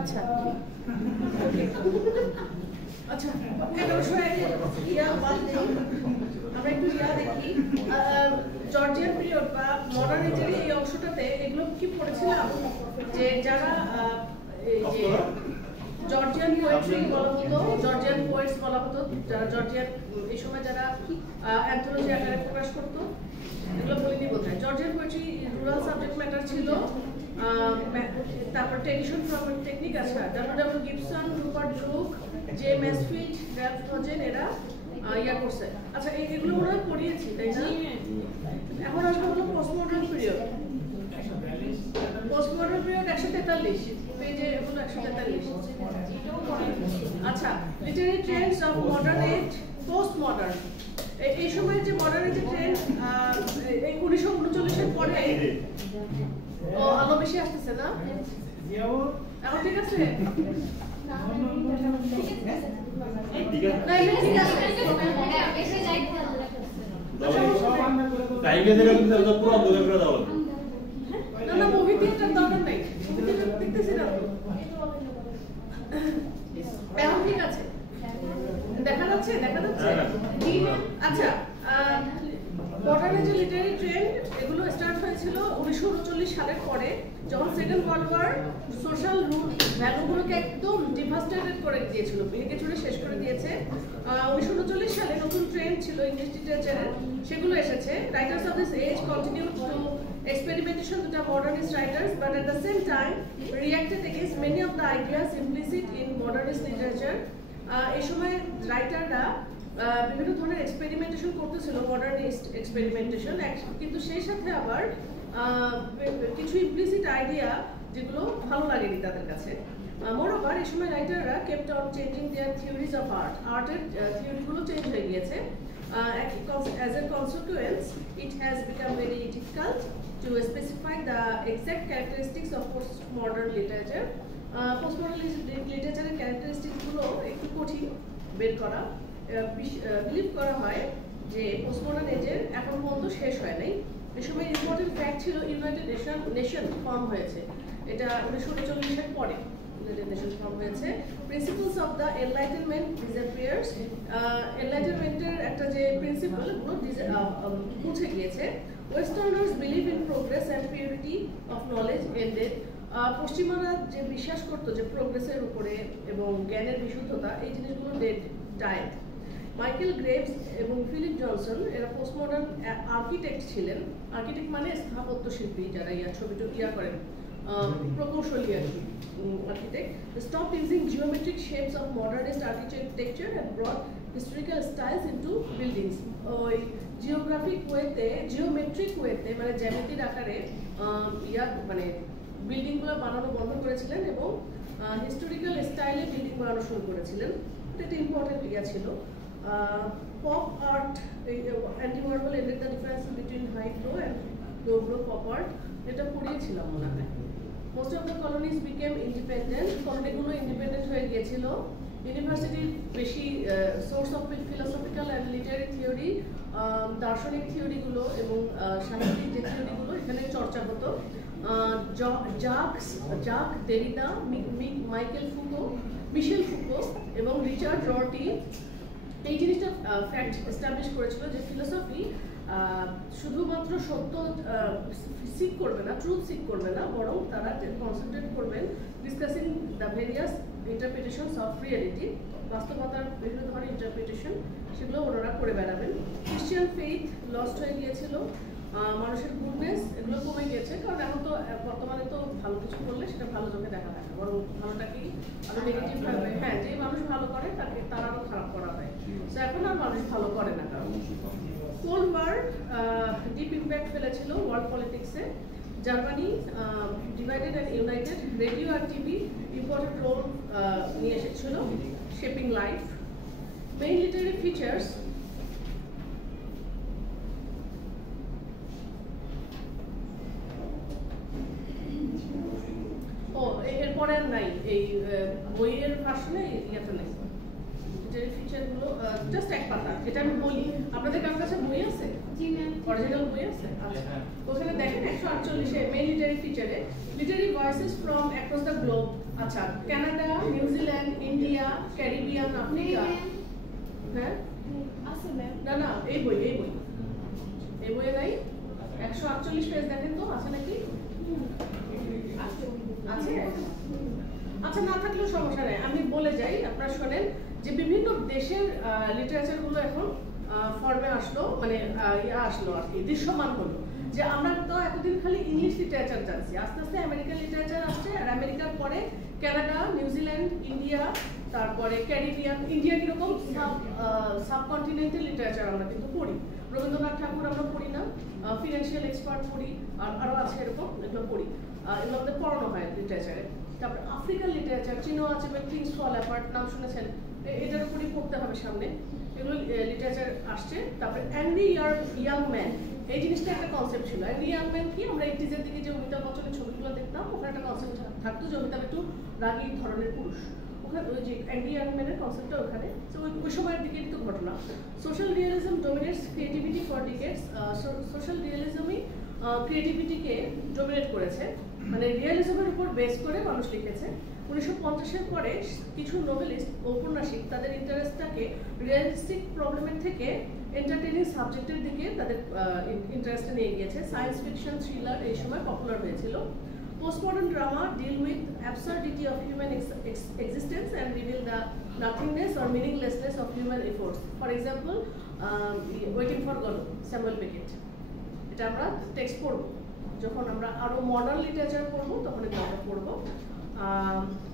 আচ্ছা আচ্ছা আমরা একটু দেখি জর্জিয়ান পিরিয়ড বা মডার্ন এজের এই অংশটাতে এগুলো কি পড়েছিলাম যে যারা এই যে জর্জিয়ান পোয়েট্রি বলা হতো, জর্জিয়ান পোয়েটস বলা হতো, যারা জর্জিয়ান এই সময় যারা অ্যান্থোলজি আকারে প্রকাশ করতো, এগুলো বলিনি বোধহয়। Georgian poetry rural subject matter ছিল, তারপর ট্রেডিশন ফ্রম টেকনিক। আচ্ছা, W Gibson, Rupert Brooke, J Masefield, Ralph Hodgson এরা ইয়া করছে। আচ্ছা, এগুলো ওরা পড়িয়েছি, তাই না? এখন আসবো হলো পোস্টমডার্ন পিরিয়ড। পোস্টমডার্ন পিরিয়ড 143 পেজে, হলো 143। আচ্ছা, literary trends of modern age, post modern. এই সময় যে মডার্ন এজের ট্রেন্ড, এই 1939 এর পরে আলো বেশি আসতেছে না? এখন ঠিক আছে? না, মুভি থিয়েটার দরকার নাই, দেখতেছি না। এখন ঠিক আছে? দেখা যাচ্ছে? আচ্ছা, মডার্ন এজের লিটারি ট্রেন্ড এগুলো স্টার্ট হয়েছিল 1939 সালের পরে, যখন সেকেন্ড ওয়ার্ল্ড ওয়ার সোশ্যাল ভ্যালুগুলোকে একদম ডিভাস্টেটেড করে দিয়েছিল, ভেঙে চুরে শেষ করে দিয়েছে। 1939 সালে নতুন ট্রেন্ড ছিল ইংলিশ লিটারেচারের, সেগুলো এসেছে। Writers of this age continued to experimentation with the modernist writers, but at the same time reacted against many of the ideas implicit in modernist literature. এই সময় রাইটাররা বিভিন্ন ধরনের এক্সপেরিমেন্টেশন করতেছিল, মডার্নিস্ট এক্সপেরিমেন্টেশন, কিন্তু সেই সাথে আবার কিছু ইমপ্লিসিট আইডিয়া যেগুলো ভালো লাগেনি তাদের কাছে। মোরওভার এই সময় রাইটাররা kept on changing their theories of art, আর্টের থিওরিগুলো চেঞ্জ হয়ে গিয়েছে। As a consequence, it has become very difficult to specify the exact characteristics of postmodern literature. Postmodern literature characteristics গুলো একটু কঠিন বের করা। বিলিভ করা হয় যে পোস্টমডার্ন এজের এখন পর্যন্ত শেষ হয় নাই। এই সময় ইম্পর্টেন্ট ফ্যাক্ট ছিল ইউনাইটেড নেশন ফর্ম হয়েছে, এটা 1939 এর পরে ইউনাইটেড নেশন ফর্ম হয়েছে। Principles of the enlightenment disappears, এনলাইটেনমেন্টের একটা যে প্রিন্সিপল গুলো মুছে গিয়েছে। Westerners believe in progress and purity of knowledge ended. পশ্চিমারা যে বিশ্বাস করতো যে প্রোগ্রেসের উপরে এবং জ্ঞানের বিশুদ্ধতা, এই জিনিসগুলো ডায়েট। মাইকেল গ্রেভস এবং ফিলিপ জনসন এরা পোস্টমডার্ন আর্কিটেক্ট ছিলেন। আর্কিটেক্ট মানে স্থাপত্য শিল্পী, যারা ছবিটা করেন, প্রকৌশলী আর কি, architect. Stopped using geometric shapes of modernist architecture and brought historical styles into buildings. ওই জিওগ্রাফিক ওয়েতে, জিওমেট্রিক ওয়েতে, মানে জ্যামিতির আকারে মানে বিল্ডিংগুলো বানানো বন্ধ করেছিলেন এবং হিস্টোরিক্যাল স্টাইলে বিল্ডিং বানানো শুরু করেছিলেন। এটা ইম্পর্টেন্ট ছিল। Pop art, Andy Warhol ended the difference between high flow and low flow pop art, এটা পড়িয়েছিলাম মনে হয়। Most of the colonies became independent, কলোনিগুলো ইন্ডিপেন্ডেন্ট হয়ে গিয়েছিল। ইউনিভার্সিটির বেশি source of philosophical and literary theory, দার্শনিক থিওরিগুলো এবং সাহিত্যিক যে থিওরিগুলো এখানে চর্চা হতো। জাক দেরিদা, মিশেল ফুকো এবং রিচার্ড রটি এই জিনিসটা ফ্যাক্ট এস্টাবলিশ করেছিল যে ফিলোসফি শুধুমাত্র সত্য সিক করবে না, ট্রুথ সিক করবে না, বরং তারা কনসেন্ট্রেট করবেন discussing the various interpretations of reality, বাস্তবতার বিভিন্ন ধরনের ইন্টারপ্রিটেশন, সেগুলো ওনারা করে বেড়াবেন। ক্রিশ্চিয়ান ফেইথ লস্ট হয়ে গিয়েছিল, মানুষের গুডনেস এগুলো কমে গিয়েছে, কারণ এখন তো বর্তমানে তো ভালো কিছু করলে সেটা ভালো চোখে দেখা থাকে, বরং ভালোটাকেই আরো নেগেটিভ ভাবে, হ্যাঁ, যে মানুষ ভালো করে তার আরো খারাপ করা হয়। তো এখন আর মানুষ ভালো করে না। কারণ কোল্ড ওয়ার ডিপ ইম্প্যাক্ট ফেলেছিল ওয়ার্ল্ড পলিটিক্সে। Germany divided and united, radio আর টিভি ইম্পর্টেন্ট রোল নিয়ে এসেছিল, shaping life. Main literary features, এরপরে নাই এই বইয়ের ভাষণে ইয়েতে নেই লিটারি ফিচারগুলো, জাস্ট এক পাতা। এটা আমি বলি, আপনাদের কাছে বই আছে? অরিজিনাল বই আছে? আচ্ছা, ওখানে দেখেন 148-এ মেইন লিটারি ফিচারে literary voices from across the globe আচ্ছা, Canada, New Zealand, India, Caribbean, Africa. হ্যাঁ না না, এই বইয়ে নাই। 148 পেজ দেখেন তো, আছে নাকি? আছে। আচ্ছা, না থাকলেও সমস্যা নেই, আমি বলে যাই, আপনারা শোনেন যে বিভিন্ন দেশের লিটারেচার গুলো এখন ফর্মে আসলো, মানে আসলো আর কি, দৃশ্যমান হলো। যে আমরা তো এতদিন খালি ইংলিশ লিটারেচার জানছি, আস্তে আস্তে আমেরিকান লিটারেচার আসছে, আর আমেরিকার পরে কানাডা, নিউজিল্যান্ড, ইন্ডিয়া, তারপরে ক্যারিবিয়ান। ইন্ডিয়া কিরকম সাবকন্টিনেন্টাল লিটারেচার আমরা কিন্তু পড়ি, রবীন্দ্রনাথ ঠাকুর আমরা পড়ি না, ফিনান্সিয়াল এক্সপার্ট পড়ি, আর আরো আছে এরকম, এগুলো পড়ি, এগুলো আমাদের পড়ানো হয় লিটারেচারে। তারপরে আফ্রিকান লিটারেচার, চীনও আছে, থিংস ফল অ্যাপার্ট, নাম শুনেছেন, এটার উপরই পড়তে হবে সামনে, এগুলো লিটারেচার আসছে। তারপরে অ্যাংরি ইয়াং ম্যান, এই জিনিসটা একটা কনসেপ্ট ছিল। অ্যাংরি ইয়াং ম্যান কি, আমরা 80s এর দিকে যে অমিতাভ বচ্চনের ছবিগুলো দেখতাম, ওখানে একটা কনসেপ্ট থাকতো যে অমিতাভ একটু রাগী ধরনের পুরুষ, ওখানে ওই যে অ্যাংরি ইয়াং ম্যানের কনসেপ্টটা ওখানে। তো ওই সময়ের দিকে তো ঘটনা। Social realism dominates creativity for decades. Social রিয়েলিজমই ক্রিয়েটিভিটিকে ডমিনেট করেছে, মানে রিয়েলিজমের উপর বেস করে মানুষ লিখেছে। 1950-এর পরে কিছু নোবেলিস্ট, ঔপন্যাসিক তাদের ইন্টারেস্টটাকে রিয়েলিস্টিক প্রবলেমের থেকে এন্টারটেইনিং সাবজেক্টের দিকে তাদের ইন্টারেস্টটা নিয়ে গিয়েছে। সায়েন্স ফিকশন, থ্রিলার এই সময় পপুলার হয়েছিল। Postmodern drama deal with absurdity of human existence and reveal the nothingness or meaninglessness of human efforts. For example, Waiting for Godot, Samuel Beckett. এটা আমরা টেক্সট পড়ব, যখন আমরা আরো মডার্ন লিটারেচার পড়ব তখন এটা আমরা পড়ব।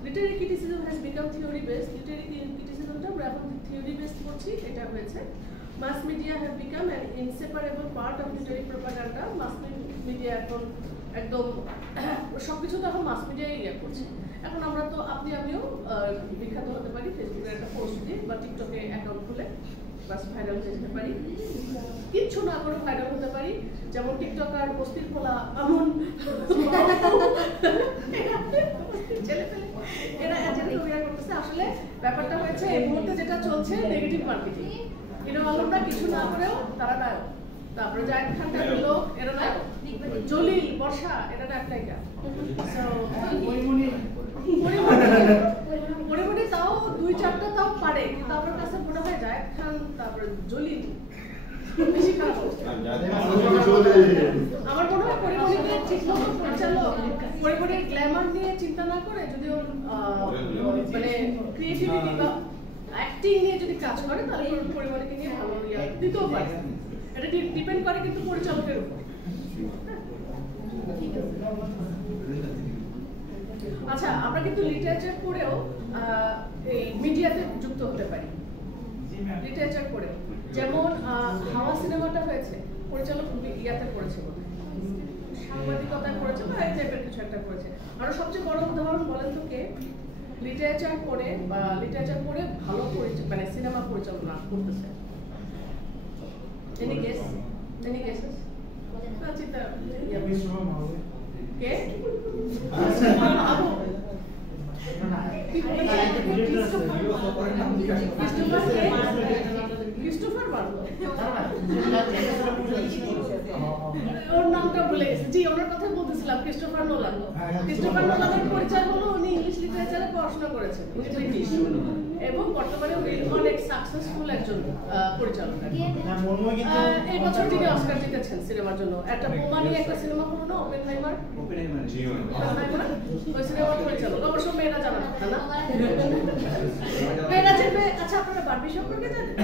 Literary criticism has become theory based. Literary ক্রিটিসিজমটা আমরা এখন থিওরি বেসড করছি, এটা হয়েছে। Mass media have become an inseparable part of literary propaganda. Mass media এখন একদম সবকিছু তো এখন মাস মিডিয়াই ইয়ে করছে। এখন আমরা তো আমিও বিখ্যাত হতে পারি ফেসবুকে একটা পোস্ট দিয়ে বা টিকটকে অ্যাকাউন্ট খুলে, বাস ভাইরাল হয়ে যেতে পারি, কিচ্ছু না করে ভাইরাল হতে পারি। যেমন টিকটকার বস্তির খোলা আমন এরা করতেছে। আসলে ব্যাপারটা হয়েছে এই মুহূর্তে যেটা চলছে নেগেটিভ মার্কেটিং। হিরো আলমরা কিছু না করেও তারা নায়ক, তারপরে জায়েদ খান টাইপের লোক এরা নায়ক, জলিল, বর্ষা এরা নায়ক নায়িকা। পরিমণি তাও 2-4টা তাও পারে, কিন্তু আমার কাছে মনে হয় জায়েদ খান তারপরে জলিল বেশি খারাপ। আমার মনে হয় পরিমণিকে ঠিকমতো পরিচালক পরিমণির গ্ল্যামার নিয়ে চিন্তা না করে যদি মানে ক্রিয়েটিভিটি বা অ্যাক্টিং নিয়ে যদি কাজ করে তাহলে পরিমণিকে নিয়ে ভালো দিতেও পারে। এটা ডিপেন্ড করে কিন্তু পরিচালকের উপর। আচ্ছা, আমরা কিন্তু লিটারেচার পড়েও এই মিডিয়াতে যুক্ত হতে পারি, লিটারেচার পড়েও। যেমন হাওয়া সিনেমাটা হয়েছে, পরিচালক ইয়াতে করেছে, সাংবাদিকতায় করেছে বা এই টাইপের কিছু একটা করেছে। আরো সবচেয়ে বড় উদাহরণ বলেন তো কে লিটারেচার পড়ে বা লিটারেচার পড়ে ভালো মানে সিনেমা পরিচালনা করতেছে? Any guess? Any guesses? চিন্তা কে? Christopher Barlow. ওর নামটা ভুলে গেছি। জি, ওনার কথা বলতেছিলাম, ক্রিস্টোফার নোলান। ক্রিস্টোফার নোলানের পরিচয় হলো উনি ইংলিশ লিটারেচারে পড়াশোনা করেছেন, উনি ব্রিটিশ এবং বর্তমানে উনি অনেক সাকসেসফুল একজন পরিচালক। এই বছর তিনি অস্কার জিতেছেন সিনেমার জন্য। একটা বোমা নিয়ে একটা সিনেমা হলো না, ওপেনহাইমার, ওই সিনেমার পরিচালক। অবশ্য মেয়েরা জানা কথা না, মেয়েরা জানবে। আচ্ছা, আপনারা বারবি সম্পর্কে জানেন?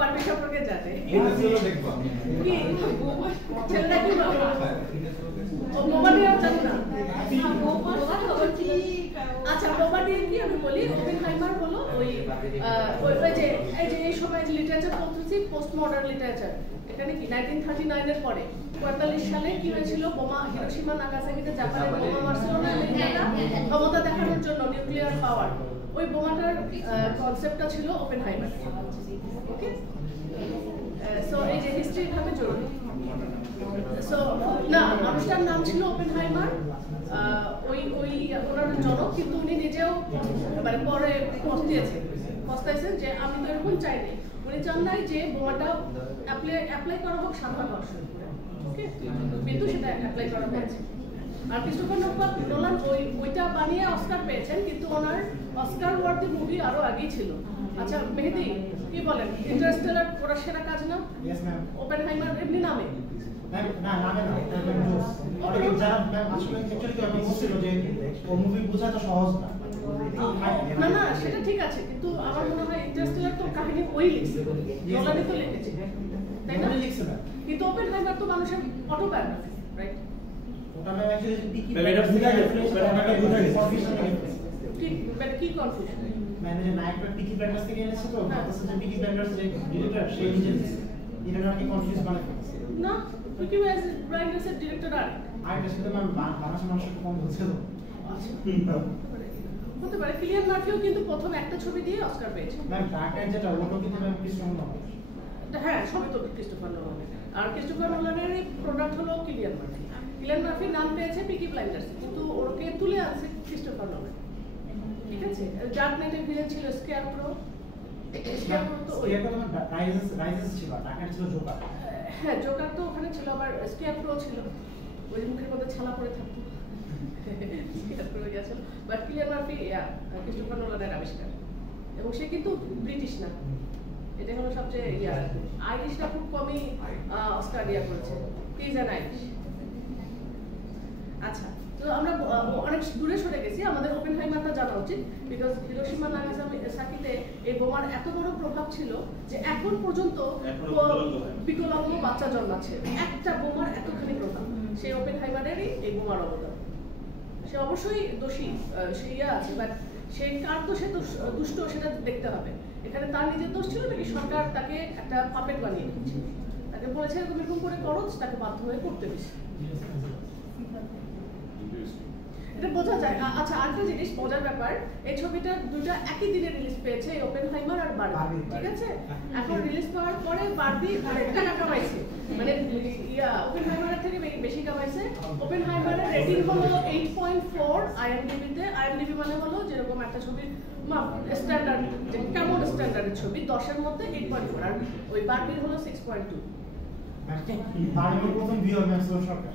বারবি সম্পর্কে জানে কি ছেলেরা? কি বোমা নিয়েও জানে না? আচ্ছা, বোমা নিয়ে কি আমি বলি, ওপেনহাইমার হলো ওই যে এই সময় যে লিটারেচার পড়তেছি পোস্ট মডার্ন লিটারেচার। এখানে কি 1939 এর পরে 45 সালে কি হয়েছিল? বোমা, হিরোশিমা নাগাসাকিতে জাপানে বোমা মারছিল না আমেরিকাটা ক্ষমতা দেখানোর জন্য, নিউক্লিয়ার পাওয়ার। ওই বোমাটার কনসেপ্টটা ছিল ওপেনহাইমার। ওকে, সো এই যে হিস্ট্রি ভাবে জরুরি। সো না, মানুষটার নাম ছিল ওপেনহাইমার, ওই ওনার জনক, কিন্তু উনি নিজেও মানে পরে পস্তাইছেন যে আমি তো এরকম চাইনি। উনি চান নাই যে বোমাটা অ্যাপ্লাই করা হোক সাধারণ মানুষের উপরে, ওকে, কিন্তু সেটা অ্যাপ্লাই করা হয়েছে। আর ক্রিস্টোফার নোলান ওইটা বানিয়ে অস্কার পেয়েছেন, কিন্তু ওনার অস্কার ওয়ার্দি মুভি আরো আগেই ছিল। আচ্ছা মেহেদি কি বলেন, ইন্টারস্টেলার ওরা সেরা কাজ না? Yes ma'am. ওপেনহাইমার এমনি নামে ম্যাম না নামে না, অনেকে যারা ম্যাম আসলে অ্যাকচুয়ালি কি আমি বলছিল যে ও মুভি বোঝা তো সহজ না। না না সেটা ঠিক আছে, কিন্তু আমার মনে হয় ইন্টারস্টেলার তো কাহিনী ওই লিখছে, নোলানই তো লিখেছে, তাই না? লিখছে না, কিন্তু ওপেনহাইমার তো মানুষের অটোবায়োগ্রাফি, রাইট? ওটা ম্যাম অ্যাকচুয়ালি পিকি এটা বুঝা গেছে, এটা বুঝা গেছে। কি মানে কি কনফিউশন? মানে যে নায়কটা পিকি ব্লাইন্ডার্স থেকে এনেছে তো তাতে যে পিকি ব্লাইন্ডার্স যে ডিরেক্টর সেই নিজে এটা নাকি কনফিউজ বানায় ফেলেছে। না পিকি ব্লাইন্ডার্সের ডিরেক্টর আর এটা সাথে ম্যাম বাংলাদেশের মানুষ একটু কম বলছে তো। হতে পারে। কিলিয়ান মার্ফিও কিন্তু প্রথম একটা ছবি দিয়ে অস্কার পেয়েছে। ম্যাম ডার্ক নাইট যেটা ওটা কিন্তু ম্যাম ক্রিস্টোফার নোলান। হ্যাঁ সবই তো ক্রিস্টোফার নোলানের, আর ক্রিস্টোফার নোলানের প্রোডাক্ট হলো কিলিয়ান মার্ফি। কিলিয়ান মার্ফি নাম পেয়েছে পিকি ব্লাইন্ডার্স, কিন্তু ওরকে তুলে আছে ক্রিস্টোফার নোলান, ঠিক আছে? ডার্ক নাইটের ভিলেন ছিল স্কেয়ারক্রো। স্কেয়ারক্রো তো ওই রাইজেস ছিল, ডার্ক নাইট ছিল জোকার। হ্যাঁ জোকার তো ওখানে ছিল, আবার স্কেয়ারক্রো ছিল, ওই মুখের মধ্যে ছালা পড়ে থাকতো। স্কেয়ারক্রো গিয়েছিল, বাট কিলিয়ান মার্ফি ক্রিস্টোফার নোলানের আবিষ্কার, এবং সে কিন্তু ব্রিটিশ না। এটা হলো সবচেয়ে আইরিশরা খুব কমই অস্কার দিয়া করেছে, প্লিজ অ্যান আইরিশ। আচ্ছা তো আমরা অনেক দূরে সরে গেছি, আমাদের ওপেনহাইমারটা জানা উচিত, বিকজ হিরোশিমা নাগাসাকিতে এই বোমার এত বড় প্রভাব ছিল যে এখন পর্যন্ত বিকলাঙ্গ বাচ্চা জন্মাচ্ছে। একটা বোমার এতখানি প্রভাব, সেই ওপেনহাইমারেরই এই বোমার অবদান। সে অবশ্যই দোষী, সে আছে, বাট সে কার দোষে দুষ্ট সেটা দেখতে হবে। এখানে তার নিজের দোষ ছিল নাকি সরকার তাকে একটা পাপেট বানিয়ে দিচ্ছে, তাকে বলেছে এরকম করে করো, তাকে বাধ্য হয়ে করতে দিচ্ছে। এটা বোঝা যায়। আচ্ছা আরেকটা জিনিস মজার ব্যাপার, এই ছবিটা দুইটা একই দিনে রিলিজ পেয়েছে, ওপেনহাইমার আর বারবি, ঠিক আছে? এখন রিলিজ পাওয়ার পরে বারবি টাকা কামাইছে, মানে ওপেনহাইমারের থেকে বেশি কামাইছে। ওপেনহাইমারের রেটিং হলো 8.4 আইএমডিবিতে। আইএমডিবি মানে হলো যেরকম একটা ছবির স্ট্যান্ডার্ড, যে কেমন স্ট্যান্ডার্ডের ছবি, 10-এর মধ্যে 8.4, আর ওই বারবির হলো 6.2। বারবির প্রথম ভিউয়ার ম্যাম ছিল সরকার।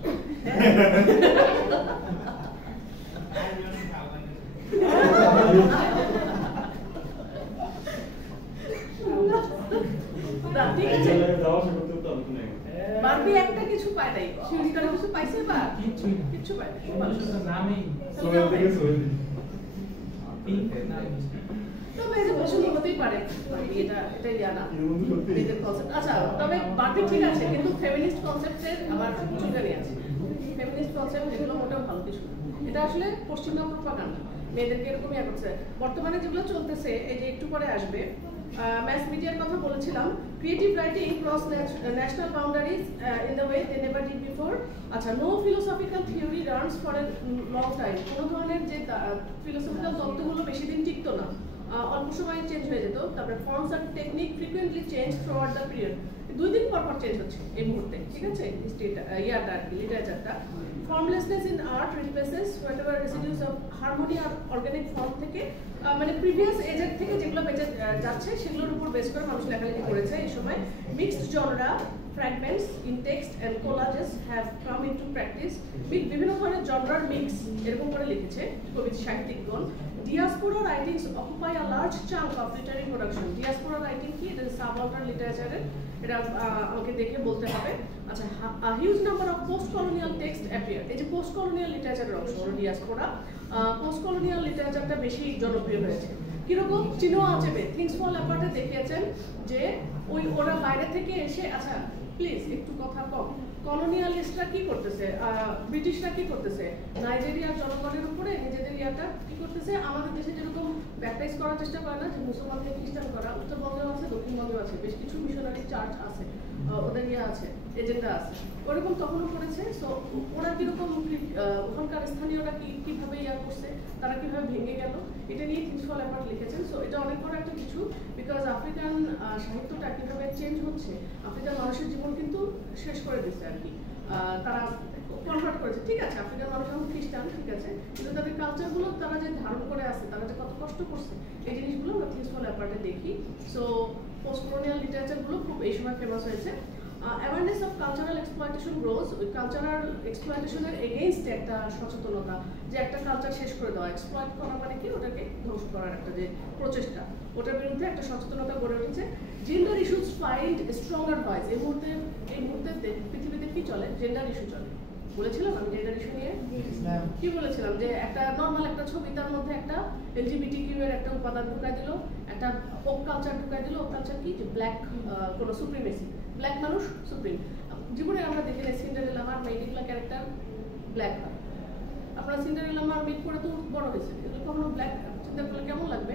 বারবি একটা কিছু পায় নাই, অস্কারে কিছু পাইছে বা কিছু পায় নাই, তবে এই যে পছন্দ হতেই পারে, এটা জানা নিজের কনসেপ্ট। আচ্ছা তবে বারবি ঠিক আছে, কিন্তু ফেমিনিস্ট কনসেপ্টের আমার চুলকানি আছে। ফেমিনিস্ট কনসেপ্ট এগুলো মোটেও ভালো কিছু না, এটা আসলে পশ্চিমা প্রোপাগান্ডা, মেয়েদেরকে এরকম ইয়া করছে। বর্তমানে যেগুলো চলতেছে, এই যে একটু পরে আসবে ম্যাস মিডিয়ার কথা বলেছিলাম, creative writing cross national boundaries in the way they never did before. আচ্ছা no philosophical theory runs for a long time, কোনো ধরনের যে ফিলোসফিক্যাল তত্ত্বগুলো বেশি দিন টিকতো না, অল্প সময় চেঞ্জ হয়ে যেত। তারপরে forms and technique frequently change throughout the period, 2 দিন পর চেঞ্জ হচ্ছে এই মুহূর্তে, ঠিক আছে? হিস্ট্রিটা ইয়াটা লিটারেচারটা। Formlessness in art replaces whatever residue of harmony আর অর্গানিক ফর্ম থেকে, মানে প্রিভিয়াস এজের থেকে যেগুলো বেঁচে যাচ্ছে সেগুলোর উপর বেস করে মানুষ লেখালেখি করেছে এই সময়। Mixed genre fragments in text and collages have come into practice, বিভিন্ন ধরনের জনরার মিক্স এরকম করে লিখেছে কবি সাহিত্যিকগণ। Diaspora writings occupy a large chunk of literary production. Diaspora writing কি? এটা সাবঅল্টার লিটারেচারের, এটা আমাকে দেখে বলতে হবে। আচ্ছা a huge number of post colonial text appear, এই যে পোস্ট কলোনিয়াল লিটারেচারের অংশ হলো ডিয়াসপোরা। পোস্ট কলোনিয়াল লিটারেচারটা বেশি জনপ্রিয় হয়েছে। কিরকম? চিনো আচেবে থিংস ফল অ্যাপার্টে দেখিয়েছেন যে ওরা বাইরে থেকে এসে, আচ্ছা প্লিজ একটু কথা কম, কলোনিয়ালিস্টরা কি করতেছে, ব্রিটিশরা কি করতেছে, নাইজেরিয়ার জনগণের উপরে নিজেদের ইয়াটা কি করতেছে, আমাদের দেশে যেরকম ব্যাপটাইজ করার চেষ্টা করে না, যে মুসলমানকে খ্রিস্টান করা, উত্তরবঙ্গেও আছে দক্ষিণবঙ্গেও আছে, বেশ কিছু মিশনারি চার্চ আছে, ওদের ইয়ে আছে, এজেন্ডা আছে, ওরকম তখনও করেছে। সো ওরা কিরকম, ওখানকার স্থানীয়রা কিভাবে ইয়া করছে, তারা কিভাবে ভেঙে গেল, এটা নিয়ে থিংস ফল অ্যাপার্ট লিখেছেন। সো এটা অনেক বড় একটা কিছু, বিকজ আফ্রিকান সাহিত্যটা কিভাবে চেঞ্জ হচ্ছে, আফ্রিকার মানুষের জীবন কিন্তু শেষ করে দিচ্ছে আর কি, তারা কনভার্ট করেছে, ঠিক আছে? আফ্রিকার মানুষ এখন খ্রিস্টান, ঠিক আছে, কিন্তু তাদের কালচারগুলো তারা যে ধারণ করে আছে, তারা যে কত কষ্ট করছে, এই জিনিসগুলো আমরা থিংস ফল অ্যাপার্টে দেখি। সো পোস্ট কলোনিয়াল লিটারেচারগুলো খুব এই সময় ফেমাস হয়েছে। Awareness of cultural exploitation grows, ওই কালচারাল এক্সপ্লয়টেশনের এগেইনস্ট একটা সচেতনতা, যে একটা কালচার শেষ করে দেওয়া, এক্সপ্লয়েট করা মানে কি, ওটাকে ধ্বংস করার একটা যে প্রচেষ্টা, ওটার বিরুদ্ধে একটা সচেতনতা গড়ে উঠেছে। Gender issues find stronger voice, এই মুহূর্তে পৃথিবীতে কি চলে, জেন্ডার ইস্যু চলে। বলেছিলাম আমি জেন্ডার ইস্যু নিয়ে কি বলেছিলাম, যে একটা নর্মাল একটা ছবি, তার মধ্যে একটা LGBTQ এর একটা উপাদান ঢুকাই দিল, একটা ওক কালচার ঢুকাই দিল। ওক কালচার কি, যে ব্ল্যাক কোনো সুপ্রিমেসি, ব্ল্যাক মানুষ সুপ্রিম। জীবনে আমরা দেখি না সিন্ডারেলা আমার মেয়েগুলা ক্যারেক্টার ব্ল্যাক হয়, আপনারা সিন্ডারেলা আমার মেক করে তো বড় হয়েছে, এগুলো কখনো ব্ল্যাক চিন্তা করলে কেমন লাগবে?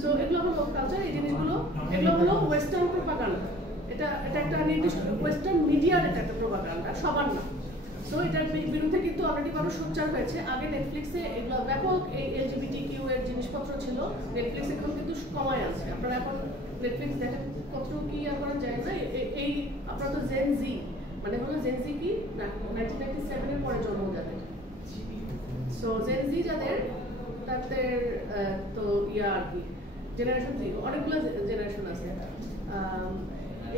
সো এগুলো হলো ওক কালচার, এই জিনিসগুলো এগুলো হলো ওয়েস্টার্ন প্রোপাগান্ডা। এটা একটা নির্দিষ্ট ওয়েস্টার্ন মিডিয়ার এটা একটা প্রোপাগান্ডা, সবার না। সো এটার বিরুদ্ধে কিন্তু অলরেডি মানুষ সোচ্চার হয়েছে। আগে নেটফ্লিক্সে এগুলো ব্যাপক এই LGBTQ এর জিনিসপত্র ছিল, নেটফ্লিক্স এখন কিন্তু কমায় আছে। আপনারা এখন নেটফ্লিক্স দেখেন কত কি আর করা যায় না। এই আপনারা তো জেন জি, মানে হলো জেন জি কি 1997 এর পরে জন্ম যাদের, সো জেন জি যাদের, তাদের তো আর কি জেনারেশন 3, অনেকগুলো জেনারেশন আছে।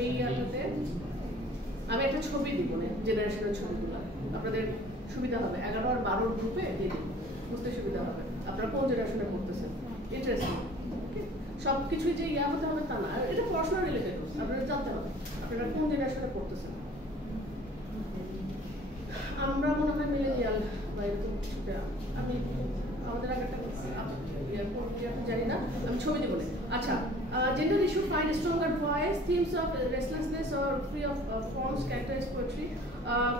এই ইয়াতে আমি একটা ছবি দিব না, জেনারেশনের ছবিগুলো আপনাদের সুবিধা হবে, 11 আর 12 গ্রুপে দিয়ে দিন, বুঝতে সুবিধা হবে আপনারা কোন জেনারেশনে পড়তেছেন। ইন্টারেস্টিং, সব কিছুই যে ইয়া হতে হবে তা না, এটা পড়াশোনা রিলেটেড, আপনারা জানতে হবে আপনারা কোন জেনারেশনে পড়তেছেন। আমরা মনে হয় মিলেনিয়াল বা এরকম কিছুটা, আমি আমাদের আগে একটা জানি না, আমি ছবি দিব না। আচ্ছা, gender issue find a stronger voice, themes of restlessness or free of forms characterize poetry.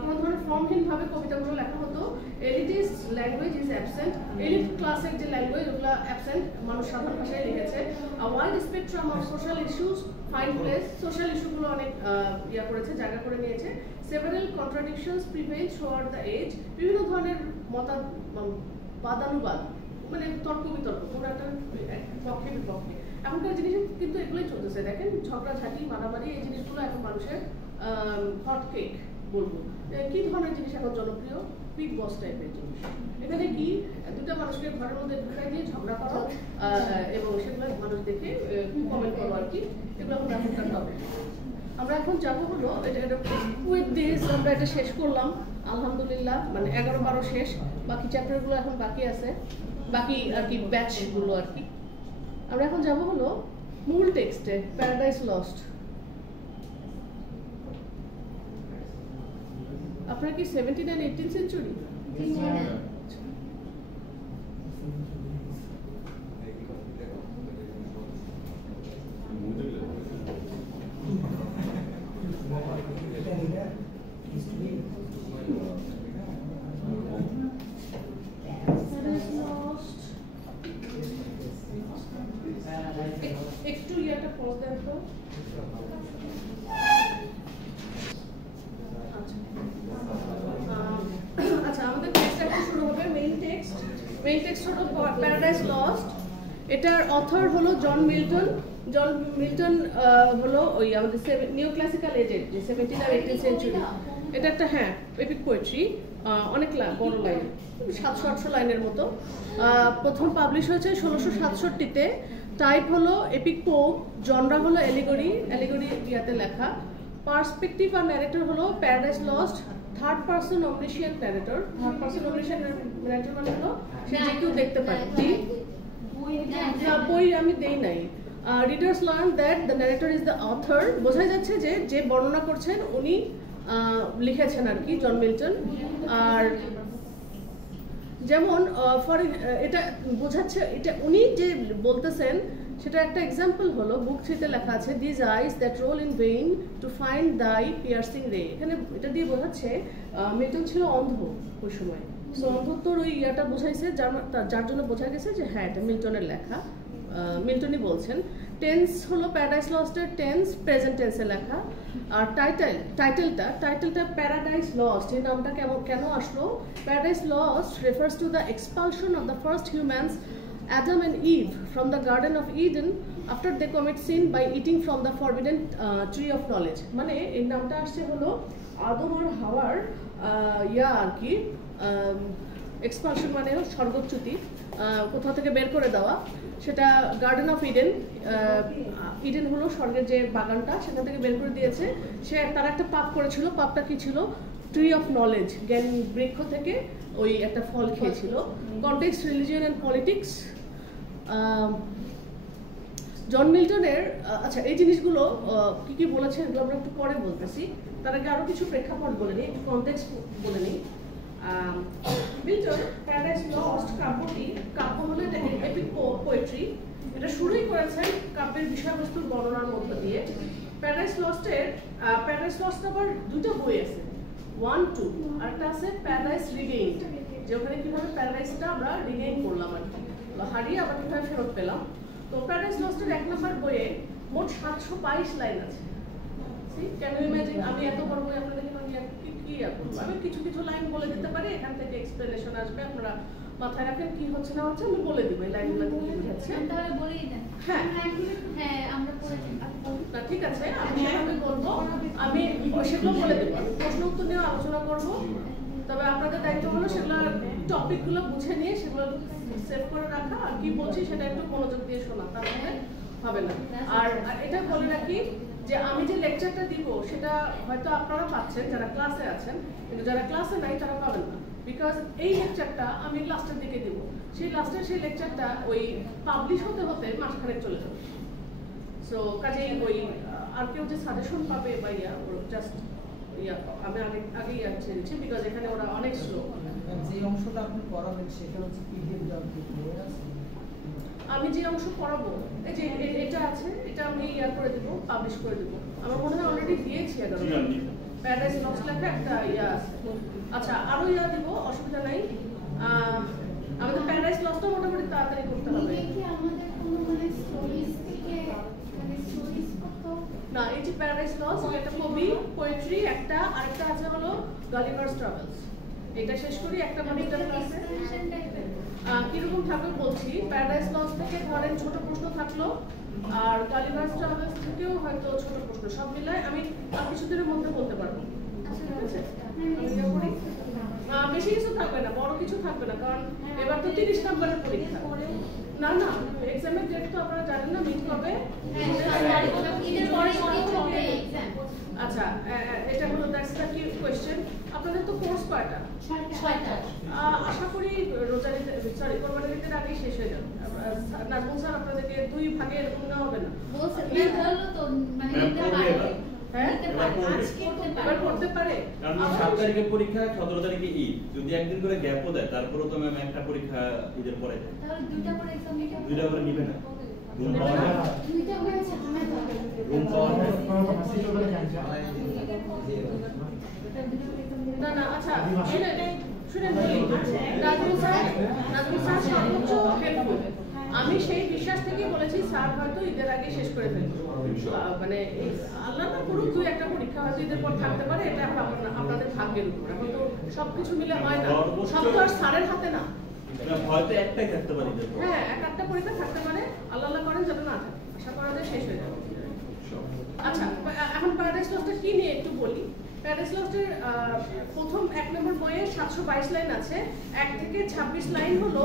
কোন ধরনের ফর্মহীন ভাবে কবিতাগুলো লেখা হতো। elitist language is absent, elite ক্লাসের যে ল্যাঙ্গুয়েজ ওগুলো অ্যাবসেন্ট, মানুষ সাধারণ ভাষায় লিখেছে। a wide spectrum of social issues find place, social ইস্যুগুলো অনেক ইয়া করেছে, জায়গা করে নিয়েছে। several contradictions prevail throughout the age, বিভিন্ন ধরনের বাদানুবাদ, মানে তর্ক বিতর্ক, কোনো একটা পক্ষে বিপক্ষে। এখনকার জিনিস কিন্তু এগুলোই চলতেছে, দেখেন ঝগড়াঝাটি, মারামারি, এই জিনিসগুলো এখন মানুষের হট কেক বলবো। কি ধরনের জিনিস এখন জনপ্রিয়? বিগ বস টাইপের জিনিস। এখানে কি দুটা মানুষকে ঘরের মধ্যে ঢুকাই দিয়ে ঝগড়া করো এবং সেগুলো মানুষ দেখে কমেন্ট করো আর কি, এগুলো এখন এখনকার হবে। আমরা এখন যাবো হলো উইথ দিস, আমরা এটা শেষ করলাম আলহামদুলিল্লাহ, মানে 11-12 শেষ, বাকি চ্যাপ্টারগুলো এখন বাকি আছে, বাকি আর কি ব্যাচগুলো আর কি। আমরা এখন যাব হলো মূল টেক্সটে, প্যারাডাইস লস্ট। আপনারা কি 17 and 18 সেঞ্চুরি? একটু ইয়াটা পজ দেন তো। আচ্ছা, আমাদের টেক্সট এখন শুরু হবে। মেইন টেক্সট হলো প্যারাডাইস লস্ট। এটার অথর হলো জন মিল্টন। জন মিল্টন হলো ওই আমাদের নিউ ক্লাসিক্যাল এজের, যে 17 আর 18 সেঞ্চুরি। এটা একটা এপিক পোয়েট্রি, অনেক বড় লাইন, 700-800 লাইনের মতো। প্রথম পাবলিশ হয়েছে 1667-তে। টাইপ হলো এপিক পোম, জনরা হলো এলিগরি ইয়াতে লেখা। পার্সপেক্টিভ আর ন্যারেটর হলো paradise lost, third person omniscient narrator। Third person omniscient narrator মানে হলো সে যে কেউ দেখতে পারে। বই আমি দেই নাই। Readers learn that the narrator is the author, বোঝা যাচ্ছে যে বর্ণনা করছেন উনি লিখেছেন আর কি, জন মিল্টন। আর যেমন এটা বোঝাচ্ছে, এটা উনি যে বলতেছেন সেটা একটা এক্সাম্পল হলো বুক 3-তে লেখা আছে, these eyes that roll in vain to find thy piercing ray. এখানে এটা দিয়ে বোঝাচ্ছে মিল্টন ছিল অন্ধ ওই সময়, সো অন্ধত্বর ওই ইয়াটা বোঝাইছে, যার জন্য বোঝা গেছে যে হ্যাঁ এটা মিল্টনের লেখা, মিল্টনই বলছেন। টেন্স হলো প্যারাডাইস লস্টের টেন্স, প্রেজেন্ট টেন্সে লেখা। আর টাইটেলটা প্যারাডাইস লস্ট, এই নামটা কেন আসলো? Paradise lost refers to the expulsion of the first humans Adam and Eve from the Garden of Eden after they commit sin by eating from the forbidden tree of knowledge। মানে এই নামটা আসছে হলো আদম আর হাওয়ার ইয়া আর কি, এক্সপালশন মানে স্বর্গচ্যুতি। কোথাও থেকে বের করে দেওয়া, সেটা গার্ডেন অফ ইডেন। ইডেন হলো স্বর্গের যে বাগানটা, সেখান থেকে বের করে দিয়েছে। তারা একটা পাপ করেছিল। পাপটা কি ছিল? ট্রি অফ নলেজ, জ্ঞান বৃক্ষ থেকে ওই একটা ফল খেয়েছিল। Context, religion and politics. John মিল্টনের আচ্ছা এই জিনিসগুলো কি কি বলেছে এগুলো আমরা একটু পরে বলতেছি। তার আগে আরো কিছু প্রেক্ষাপট বলে নিই, একটু কনটেক্সট বলে নিই। মিল্টন প্যারাডাইস লস্ট কাব্যটি, কাব্য হলো এটা এপিক পোয়েট্রি, এটা শুরুই করেছেন কাব্যের বিষয়বস্তুর বর্ণনার মধ্য দিয়ে। প্যারাডাইস লস্ট আবার দুটো বই আছে, 1, 2, আর একটা আছে প্যারাডাইস রিগেইনড, যে ওখানে কিভাবে প্যারাডাইসটা আমরা রিগেইন করলাম আর কি, হারিয়ে আবার কিভাবে ফেরত পেলাম। তো প্যারাডাইস লস্টের 1 নম্বর বইয়ে মোট 722 লাইন আছে। Can you imagine? আমি এত বড় বই আপনাদের কি আমি কিছু কিছু লাইন বলে দিতে পারি, এখান থেকে এক্সপ্লেনেশন আসবে, আপনারা মাথায় রাখেন কি হচ্ছে না হচ্ছে, আমি বলে দিব এই লাইনগুলো কি বোঝাচ্ছে। তাহলে বলেই দেন। হ্যাঁ হ্যাঁ আমরা পড়ে না ঠিক আছে, আমি বলবো, আমি সেগুলো বলে দেবো, আমি প্রশ্ন উত্তর নিয়ে আলোচনা করব। তবে আপনাদের দায়িত্ব হলো সেগুলো টপিকগুলো বুঝে নিয়ে সেগুলো সেভ করে রাখা, আর কি বলছি সেটা একটু মনোযোগ দিয়ে শোনা, তাহলে হবে না। আর এটা বলে রাখি যে আমি যে লেকচারটা দিব সেটা হয়তো আপনারা পাচ্ছেন যারা ক্লাসে আছেন, কিন্তু যারা ক্লাসে নাই তারা পাবেন না, বিকজ এই লেকচারটা আমি লাস্টের দিকে দিব। সেই লেকচারটা ওই পাবলিশ হতে হতে মাসখানেক চলে যাবে। সো কাজেই ওই আর কেউ যে সাজেশন পাবে বা জাস্ট আমি আগেই ছেড়ে দিচ্ছি, বিকজ এখানে ওরা অনেক স্লো। যে অংশটা আপনি পড়াবেন সেটা হচ্ছে পিডিএফ ডাউনলোড আছে। আমি যে অংশ পড়াবো এই যে এটা আছে, এটা আমি করে দেবো, পাবলিশ করে দেবো। আমার মনে হয় অলরেডি দিয়েছি প্যারাডাইস লস্ট লেখা একটা আছে। আচ্ছা আরো দিব, অসুবিধা নাই। আমাদের প্যারাডাইস লস্টটা মোটামুটি তাড়াতাড়ি করতে হবে। আমাদের কোনো মানে স্টোরিজ থেকে মানে স্টোরিজ কত না, এই যে প্যারাডাইস লস্ট একটা কবি পোয়েট্রি, একটা আরেকটা আছে হলো গালিভারস ট্রাভেলস। এটা শেষ করি একটা মানিটার ক্লাসে। কিরকম থাকবে বলছি, প্যারাডাইস লস্ট থেকে ধরেন ছোট প্রশ্ন থাকলো, আর গালিভারস ট্রাভেলস থেকেও হয়তো ছোট প্রশ্ন, সব মিলায় আমি কিছুদিনের মধ্যে বলতে পারবো। ঠিক আছে, বেশি কিছু থাকবে না, বড় কিছু থাকবে না, কারণ এবার তো 30 নম্বরের পরীক্ষা। না না, এক্সামের ডেট তো আপনারা জানেন না, মিট হবে। আচ্ছা এটা হলো দ্যাটস দ্য কি কোশ্চেন। আপনাদের তো কোর্স কয়টা? 6টা। আশা করি কোরবানির ঈদের আগেই শেষ হয়ে যাবে। নাজমুল স্যার আপনাদেরকে 2 ভাগে এরকম নেওয়া হবে না। বলছে ধরলো তো মানে এটা পারে। হ্যাঁ এবার পড়তে পারে। কারণ 7 তারিখে পরীক্ষা, 17 তারিখে ঈদ, যদি একদিন করে গ্যাপও দেয় তারপরেও তো ম্যাম একটা পরীক্ষা ঈদের পরে দেয়। তাহলে 2টা করে एग्जाम নিতে হবে। 2টা করে নিবে না, রুম নেবে পাওয়া না? যায় না, 2টা করে ঝামেলা হবে। রুম পাওয়া যায় না। না না, আচ্ছা শুনেন বলি, নাজমুল স্যার সর্বোচ্চ হেল্পফুল। আমি সেই বিশ্বাস থেকেই বলেছি স্যার হয়তো ঈদের আগে শেষ করে ফেলবে। মানে আল্লাহ না করুক 2-1টা পরীক্ষা হয়তো ঈদের পর থাকতে পারে, এটা আপনাদের ভাগ্যের উপর। এখন তো সবকিছু মিলে হয় না, সব তো আর স্যারের হাতে না। হয়তো একটাই থাকতে পারে। হ্যাঁ, একটা পরীক্ষা থাকতে পারে, আল্লাহ করেন যাতে না থাকে, আশা করা যায় শেষ হয়ে যাবে। আচ্ছা এখন প্যারাডাইস লস্টটা কি নিয়ে একটু বলি। প্যারাডাইস লস্টের প্রথম 1 নম্বর বইয়ে 722 লাইন আছে। 1 থেকে 26 লাইন হলো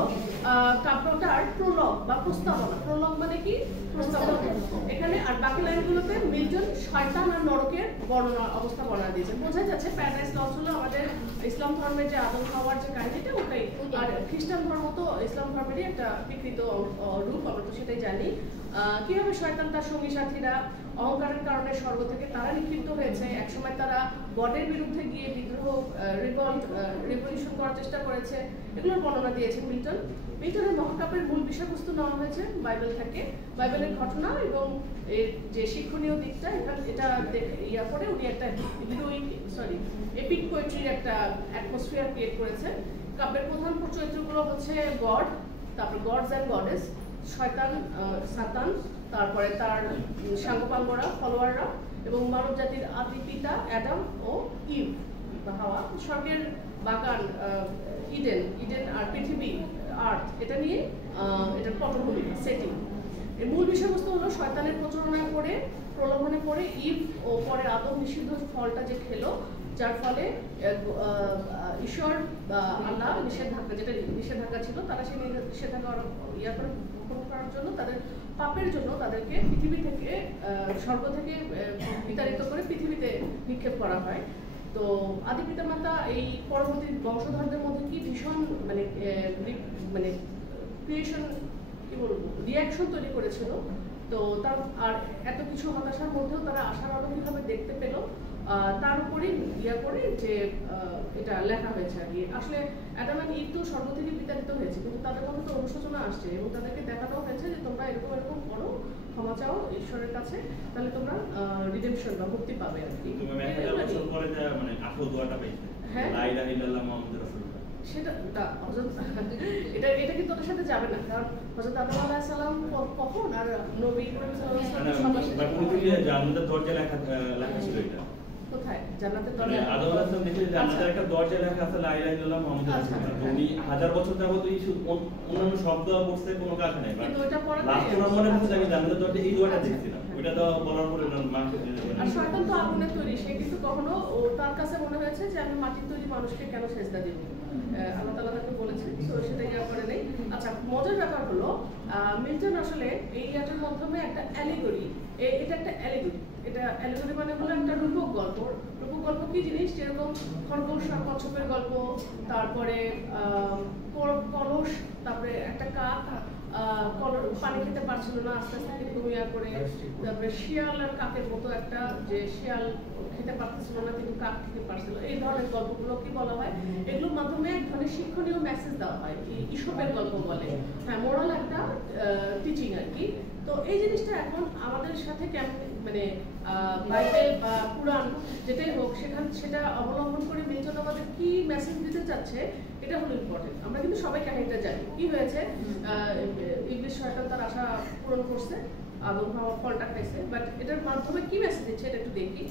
কাব্যটার প্রলগ বা প্রস্তাবনা। প্রলগ মানে কি? প্রস্তাবনা। এখানে আর বাকি লাইনগুলোতে মিল্টন শয়তান আর নরকের অবস্থা বর্ণনা দিয়েছেন। বোঝা যাচ্ছে প্যারাডাইস লস্ট হলো আমাদের ইসলাম ধর্মের যে আদম হাওয়ার যে কাহিনীটা ওটাই, আর খ্রিস্টান ধর্ম তো ইসলাম ধর্মেরই একটা বিকৃত রূপ, আমরা তো সেটাই জানি। কিভাবে শয়তান তার সঙ্গী সাথীরা অহংকারের কারণে স্বর্গ থেকে তারা নিক্ষিপ্ত হয়েছে, একসময় তারা গডের বিরুদ্ধে গিয়ে বিদ্রোহ রেভলিউশন করার চেষ্টা করেছে, এগুলোর বর্ণনা দিয়েছেন মিল্টন। মিল্টনের মহাকাব্যের মূল বিষয়বস্তু নেওয়া হয়েছে বাইবেল থেকে, বাইবেলের ঘটনা এবং এর যে শিক্ষণীয় দিকটা এটা করে উনি একটা এপিক পোয়েট্রির একটা অ্যাটমসফিয়ার ক্রিয়েট করেছেন। কাব্যের প্রধান চরিত্রগুলো হচ্ছে গড, তারপর গডস অ্যান্ড গডেস, শয়তান সাতান, তারপরে তার সাঙ্গপাঙ্গরা ফলোয়াররা, এবং মানব জাতির আদি পিতা অ্যাডাম ও ইভ বা হাওয়া। স্বর্গের বাগান ইডেন আর পৃথিবী আর্থ, এটা নিয়ে এটার পটভূমি সেটিং। এর মূল বিষয়বস্তু হলো শয়তানের প্রলোভনে পড়ে ইভ ও পরে আদম নিষিদ্ধ ফলটা যে খেলো, যার ফলে ঈশ্বর আল্লাহ নিষেধাজ্ঞা, যেটা নিষেধাজ্ঞা ছিল, তারা সেই নিষেধাজ্ঞা করে পূরণ করার জন্য তাদের পাপের জন্য তাদেরকে পৃথিবী থেকে স্বর্গ থেকে বিতাড়িত করে পৃথিবীতে নিক্ষেপ করা হয়। তো আদি পিতামাতা এই পরবর্তী বংশধরদের মধ্যে কি ভীষণ মানে ক্রিয়েশন কি বলবো রিয়াকশন তৈরি করেছিল। তো তার আর এত কিছু হতাশার মধ্যেও তারা আশার আলো কিভাবে দেখতে পেল, তার উপরেই করে যে এটা লেখা হয়েছে আর কি। আসলে অ্যাডাম এন্ড ইভ তো স্বর্গ থেকে বিতাড়িত হয়েছে, কিন্তু তাদের মধ্যে তো অনুশোচনা আসছে এবং তাদেরকে দেখানো হয়েছে যে তোমরা এরকম এরকম করো, ক্ষমা চাও ঈশ্বরের কাছে, তাহলে তোমরা রিডেমশন বা মুক্তি পাবে আর কি। তুমি 1000 বছর পরে যা মানে আসল দোয়াটা পাইছে, লা ইলাহা ইল্লাল্লাহ মুহাম্মাদুর রাসূলুল্লাহ, সেটা এটা কিন্তু ওটার সাথে যাবে না, কারণ হযরত আদম আলাইহিস সালাম কখন আর নবী করিম সাল্লাল্লাহু আলাইহি ওয়াসাল্লাম জান্নাতের দরজা লেখা ছিল এটা কোথায়? জান্নাতের মানে দরজা আদম আলাইহিস সালাম দেখে জান্নাতের একটা দরজা লেখা আছে লা ইলাহা ইল্লাল্লাহ মুহাম্মাদুর রাসূলুল্লাহ। উনি 1000 বছর যাবত এই অন্যান্য শব্দ পড়তে কোনো কাজ নেই, কিন্তু ওটা পড়া লাস্ট ওনার মনে হচ্ছে আমি জান্নাতের দরজা এই দোয়াটা দেখছিলাম, ওটা তো বলার পরে ওনার মাকে আর শয়তান তো আগুনের তৈরি, সে কিন্তু কখনো তার কাছে মনে হয়েছে যে আমি মাটির তৈরি মানুষকে কেন সেজদা দিব, আল্লাহ তাআলা তাকে বলেছেন, তো সেটা করে নেই। আচ্ছা, মজার ব্যাপার হলো মিল্টন আসলে এই ইয়াটার মাধ্যমে একটা অ্যালিগরি, এটা একটা অ্যালিগরি, এটা অ্যালিগরি মানে হলো একটা রূপক গল্প। রূপক গল্প কি জিনিস? যেরকম খরগোশ আর কচ্ছপের গল্প, তারপরে কলস, তারপরে একটা কাক পানি খেতে পারছিল না, আস্তে আস্তে ঘুমিয়ে করে, তারপরে শিয়াল আর কাকের মতো একটা, যে শিয়াল খেতে পারতেছিল না কিন্তু কাক খেতে পারছিল, এই ধরনের গল্পগুলো কি বলা হয়, এগুলোর মাধ্যমে এক ধরনের শিক্ষণীয় মেসেজ দেওয়া হয়, ঈশপের গল্প বলে, হ্যাঁ, মোরাল একটা টিচিং আর কি। তো এই জিনিসটা এখন আমাদের সাথে কেমন মানে বাইবেল বা কুরআন যেটাই হোক সেটা অবলম্বন করে মিল্টন আমাদের কি মেসেজ দিতে চাচ্ছে, এটা হলো ইম্পর্টেন্ট। আমরা কিন্তু সবাই কাহিনীটা জানি কি হয়েছে, ইংলিশ শয়তান তার আশা পূরণ করছে, আদম হাওয়া ফলটা খাইছে, বাট এটার মাধ্যমে কি মেসেজ দিচ্ছে এটা একটু দেখি।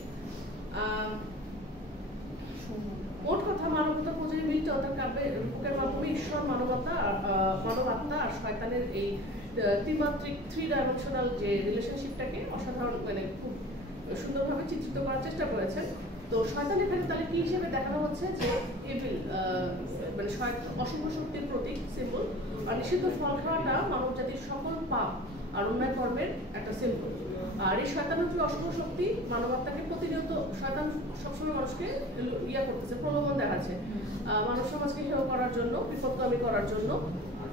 মোট কথা, মানবতা খোঁজে মিল্টন তার কাব্যের বুকের মাধ্যমে ঈশ্বর, মানব আত্মা আর শয়তানের এই ত্রিমাত্রিক 3 ডাইমেনশনাল যে রিলেশনশিপটাকে অসাধারণ মানে খুব সুন্দরভাবে চিত্রিত করার চেষ্টা করেছেন। তো শয়তান এখানে তাহলে কি হিসেবে দেখানো হচ্ছে, যে ইভিল মানে অশুভ শক্তির প্রতীক, সিম্বল, আর নিষিদ্ধ ফল খাওয়াটা মানব জাতির সকল পাপ আর অন্যায় কর্মের একটা সিম্বল। আর এই শয়তানের অশুভ শক্তি মানবাত্মাকে প্রতিনিয়ত, শয়তান সবসময় মানুষকে করতেছে, প্রলোভন দেখাচ্ছে মানব সমাজকে হেয় করার জন্য, বিপদগামী করার জন্য।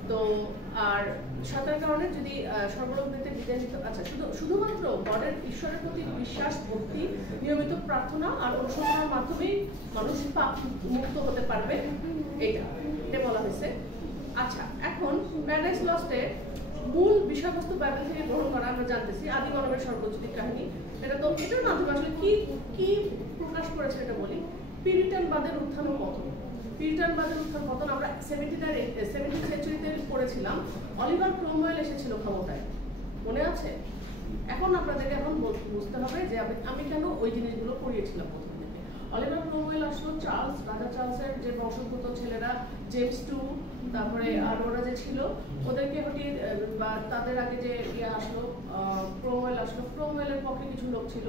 তো আর শয়তানের কারণে যদি সর্বলোক দিতে বিদায় নিতে, আচ্ছা, শুধুমাত্র গডের ঈশ্বরের প্রতি বিশ্বাস, ভক্তি, নিয়মিত প্রার্থনা আর অনুশোচনার মাধ্যমেই মানুষ পাপ মুক্ত হতে পারবে, এটা বলা হয়েছে। আচ্ছা, এখন প্যারাডাইস লস্টে মূল বিষয়বস্তু বাইবেল থেকে গ্রহণ করা আমরা জানতেছি, আদি মানবের স্বর্গজ্যোতির কাহিনী। এটা তো এটার মাধ্যমে আসলে কি প্রকাশ করেছে এটা বলি। পিউরিটানবাদের উত্থান ও পতন। পিউরিটানবাদের উত্থান পতন আমরা 17th সেঞ্চুরিতে পড়েছিলাম। অলিভার ক্রomwell এসেছিল ক্ষমতায়, মনে আছে? এখন আপনাদেরকে এখন বুঝতে হবে যে আমি কেন ওই জিনিসগুলো পড়িয়েছিলাম প্রথম থেকে। অলিভার ক্রomwell আসলো রাজা চার্লসের যে বংশোদ্ভূত ছেলেরা, জেমস টু, তারপরে আর ওরা যে ছিল ওদেরকে হটিয়ে, বা তাদের আগে যে আসলো ক্রomwell আসলো। ক্রomwellের পক্ষে কিছু লোক ছিল,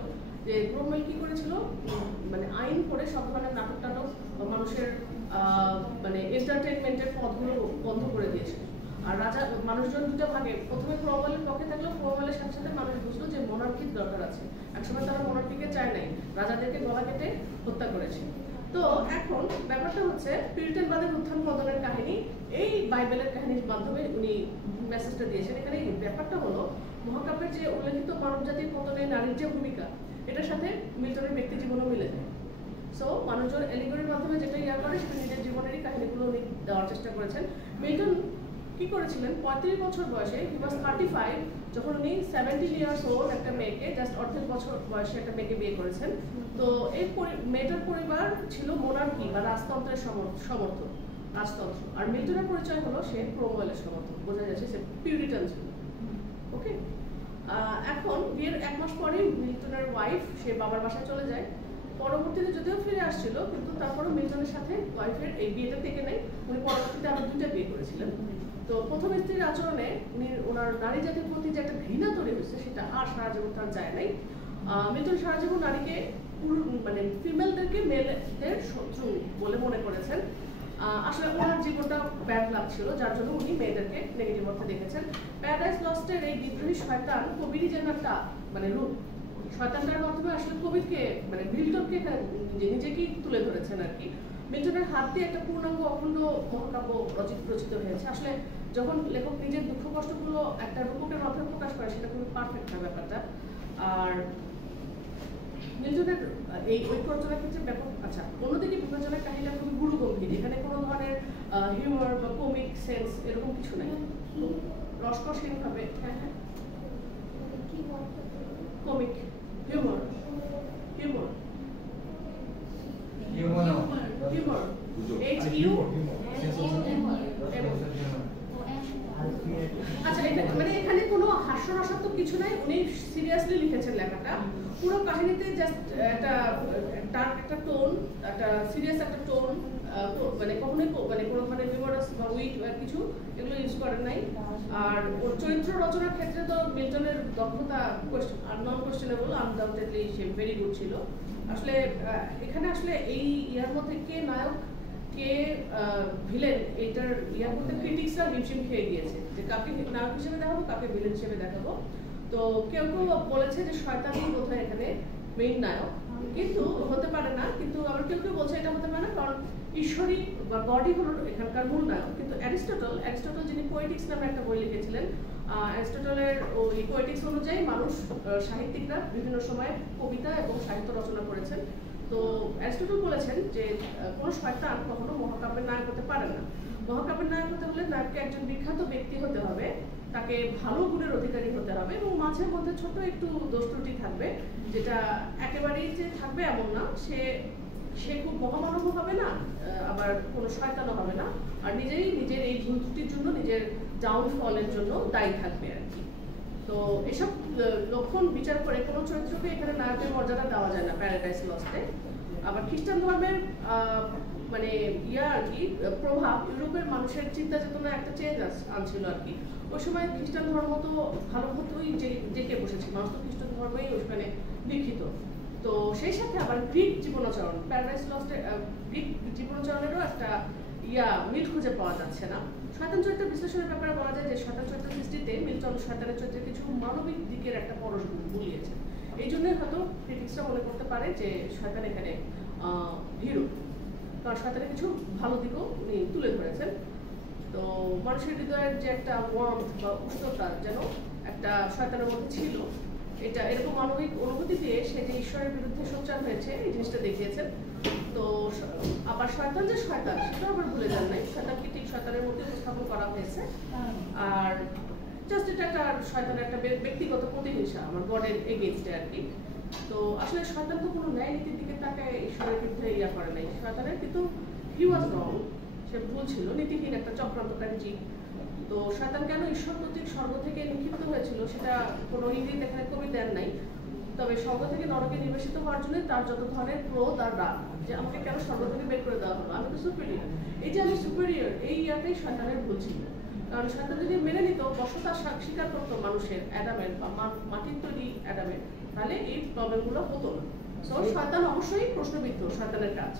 যে ক্রomwell কি করেছিল, মানে আইন করে সব ধরনের নাটক মানুষের মানে এন্টারটেইনমেন্টের পথগুলো বন্ধ করে দিয়েছে। আর রাজা মানুষজন দুটো ভাগে, প্রথমে ক্রomwellের পক্ষে থাকলেও ক্রomwellের সাথে সাথে মানুষ বুঝলো যে মনার্কির দরকার আছে। একসময় তারা মনার্কিকে চায় নাই, রাজাদেরকে গলা কেটে হত্যা করেছে। তো এখন ব্যাপারটা হচ্ছে পিউরিটানবাদের উত্থান পতনের কাহিনী এই বাইবেলের কাহিনীর মাধ্যমে উনি মেসেজটা দিয়েছেন। এখানে ব্যাপারটা হলো মহাকাব্যের যে উল্লেখিত মানবজাতির পতনে নারীর যে ভূমিকা, এটার সাথে মিল্টনের ব্যক্তি জীবনও মিলে যায়। সো মানুষজন এলিগরির মাধ্যমে যেটা করে সেটা নিজের জীবনেরই কাহিনীগুলো উনি দেওয়ার চেষ্টা করেছেন। মিল্টন কি করেছিলেন, 35 বছর বয়সে, হি ওয়াজ 35, যখন উনি 17 ইয়ার্স ওল্ড একটা মেয়েকে, জাস্ট 38 বছর বয়সে একটা মেয়েকে বিয়ে করেছেন। তো এই মেয়েটার পরিবার ছিল মোনার্কি বা রাজতন্ত্রের সমর্থক, রাজতন্ত্র। আর মিল্টনের পরিচয় হলো সে ক্রomwellের সমর্থক, বোঝা যাচ্ছে সে পিউরিটান ছিল। ওকে, এখন বিয়ের 1 মাস পরে মিল্টনের ওয়াইফ সে বাবার বাসায় চলে যায়। পরবর্তীতে যদিও ফিরে আসছিল, কিন্তু তারপরে মিল্টনের সাথে ওয়াইফের এই বিয়েটা থেকে নেই, উনি পরবর্তীতে আরো 2টা বিয়ে করেছিলেন। তো প্রথম স্ত্রীর আচরণে উনি ওনার নারী জাতির প্রতি যে একটা ঘৃণা তৈরি হয়েছে, সেটা আর সারা জীবন তার যায় নাই। মিল্টন সারা জীবন নারীকে মানে ফিমেলদেরকে মেলদের শত্রু বলে মনে করেছেন। আসলে ওনার জীবনটা ব্যাড লাক ছিল, যার জন্য উনি মেয়েদেরকে নেগেটিভ অর্থে দেখেছেন। প্যারাডাইস লস্টের এই বিদ্রোহী শয়তান কবিরই যেন একটা মানে রূপ, শয়তানটার মাধ্যমে আসলে কবিরকে মানে মিল্টনকে এখানে নিজেকেই তুলে ধরেছেন আর কি। মিল্টনের হাত দিয়ে একটা পূর্ণাঙ্গ অখণ্ড মহাকাব্য রচিত হয়েছে। আসলে যখন লেখক নিজের দুঃখ কষ্টগুলো একটা রূপকের মাধ্যমে প্রকাশ করে, সেটা খুবই পারফেক্ট হয় ব্যাপারটা। আর মিল্টনের এই ঐক্য রচনার ক্ষেত্রে ব্যাপক, আচ্ছা অন্যদিকে বিভাজনের কাহিনীটা খুবই গুরু গম্ভীর, এখানে কোনো ধরনের হিউমার বা কমিক সেন্স এরকম কিছু নাই, রসকসহীন ভাবে। হ্যাঁ হ্যাঁ, কমিক হিউমার হিউমার হিউমার আচ্ছা মানে এখানে কোনো হাস্যরসাত্মক কিছু নাই, উনি সিরিয়াসলি লিখেছেন লেখাটা। পুরো কাহিনীতে জাস্ট একটা ডার্ক একটা টোন, একটা সিরিয়াস একটা টোন, মানে কখনোই মানে কোনো ধরনের হিউমারাস বা উইট কিছু এগুলো ইউজ করেন নাই। আর ওর চরিত্র রচনার ক্ষেত্রে তো মিল্টনের দক্ষতা নন কোয়েশ্চেনেবল, আনডাউটেডলি সে ভেরি গুড ছিল। আসলে এখানে আসলে এই ইয়ার মধ্যে কে নায়ক কে ভিলেন, এটার ইয়ার মধ্যে ক্রিটিক্সরা হিমশিম খেয়ে গিয়েছে যে কাকে নায়ক হিসেবে দেখাবো, কাকে ভিলেন হিসেবে দেখাবো। তো কেউ কেউ বলেছে যে শয়তানই বোধহয় এখানে মেইন নায়ক, কিন্তু হতে পারে না। কিন্তু আবার কেউ কেউ বলছে এটা হতে পারে না, কারণ ঈশ্বরই বা গডই হলো এখানকার মূল নায়ক। কিন্তু অ্যারিস্টটল যিনি পোয়েটিক্স নামে একটা বই লিখেছিলেন, অ্যারিস্টটলের ওই পোয়েটিক্স অনুযায়ী মানুষ সাহিত্যিকরা বিভিন্ন সময়ে কবিতা এবং সাহিত্য রচনা করেছেন। তো অ্যারিস্টটল বলেছেন যে কোনো শয়তান কখনো মহাকাব্যের নায়ক হতে পারে না। মহাকাব্যের নায়ক হতে হলে নায়ককে একজন বিখ্যাত ব্যক্তি হতে হবে, তাকে ভালো গুণের অধিকারী হতে হবে, এবং মাঝে মধ্যে ছোট একটু দোষ ত্রুটি থাকবে, যেটা একেবারেই যে থাকবে এমন না। সে খুব মহামানবও হবে না, আবার কোনো শয়তানও হবে না, আর নিজের এই ভুল ত্রুটির জন্য, নিজের ডাউনফলের জন্য দায়ী থাকবে আর কি। তো এসব লক্ষণ বিচার করে কোনো চরিত্রকে এখানে নায়কের মর্যাদা দেওয়া যায় না প্যারাডাইস লস্টে। আবার খ্রিস্টান ধর্মের মানে আর কি প্রভাব ইউরোপের মানুষের চিন্তা চেতনা একটা চেঞ্জ আনছিল আর কি। ওই সময় খ্রিস্টান ধর্ম তো ভালো মতোই ডেকে বসেছে, মানুষ তো খ্রিস্টান ধর্মেই ওখানে লিখিত। তো সেই সাথে আবার গ্রিক জীবনাচরণ, প্যারাডাইস লস্টে গ্রিক জীবনাচরণেরও একটা মিল খুঁজে পাওয়া যাচ্ছে না। শয়তান চরিত্র বিশ্লেষণের ব্যাপারে বলা যায় যে শয়তান চরিত্র সৃষ্টিতে মিল্টন শয়তানের চরিত্রে কিছু মানবিক দিকের একটা পরশ বুলিয়েছে। এই জন্যই হয়তো ক্রিটিক্সরা মনে করতে পারে যে শয়তান এখানে হিরো, কারণ শয়তানের কিছু ভালো দিকও উনি তুলে ধরেছেন। তো মানুষের হৃদয়ের যে একটা ওয়ার্মথ বা উষ্ণতা যেন একটা শয়তানের মধ্যে ছিল, এটা এরকম মানবিক অনুভূতি দিয়ে সে যে ঈশ্বরের বিরুদ্ধে সোচ্চার হয়েছে এই জিনিসটা দেখিয়েছেন। তো আবার শয়তান যে শয়তান সেটা আবার ভুলে যান নাই, শয়তানকে ঠিক শয়তানের মধ্যে উপস্থাপন করা হয়েছে। আর জাস্ট এটা একটা শয়তানের একটা ব্যক্তিগত প্রতিহিংসা আমার গডের এগেইনস্টে আর কি। তো আসলে শয়তান তো কোনো ন্যায় নীতির দিকে তাকায় ঈশ্বরের বিরুদ্ধে করে নাই শয়তানের, কিন্তু হি ওয়াজ রং, সে ভুল ছিল, নীতিহীন একটা চক্রান্তকারী জীব। তো শয়তান কেন ঈশ্বর কর্তৃক স্বর্গ থেকে নিক্ষিপ্ত হয়েছিল সেটা কোনো ইঙ্গিত এখানে কবি দেন নাই। তবে স্বর্গ থেকে নরকে নির্বাসিত হওয়ার জন্য তার যত ধরনের ক্রোধ আর রাগ, যে আমাকে কেন স্বর্গ থেকে বের করে দেওয়া হলো, আমি তো সুপিরিয়র, এই যে আমি সুপিরিয়র, এই ইয়াটাই শয়তানের ভুল ছিল। কারণ শয়তান যদি মেনে নিত, বশতা স্বীকার করতো মানুষের অ্যাডামের বা মাটির তৈরি অ্যাডামের, তাহলে এই প্রবলেমগুলো হতো না। তো শয়তান অবশ্যই প্রশ্নবিদ্ধ, শয়তানের কাজ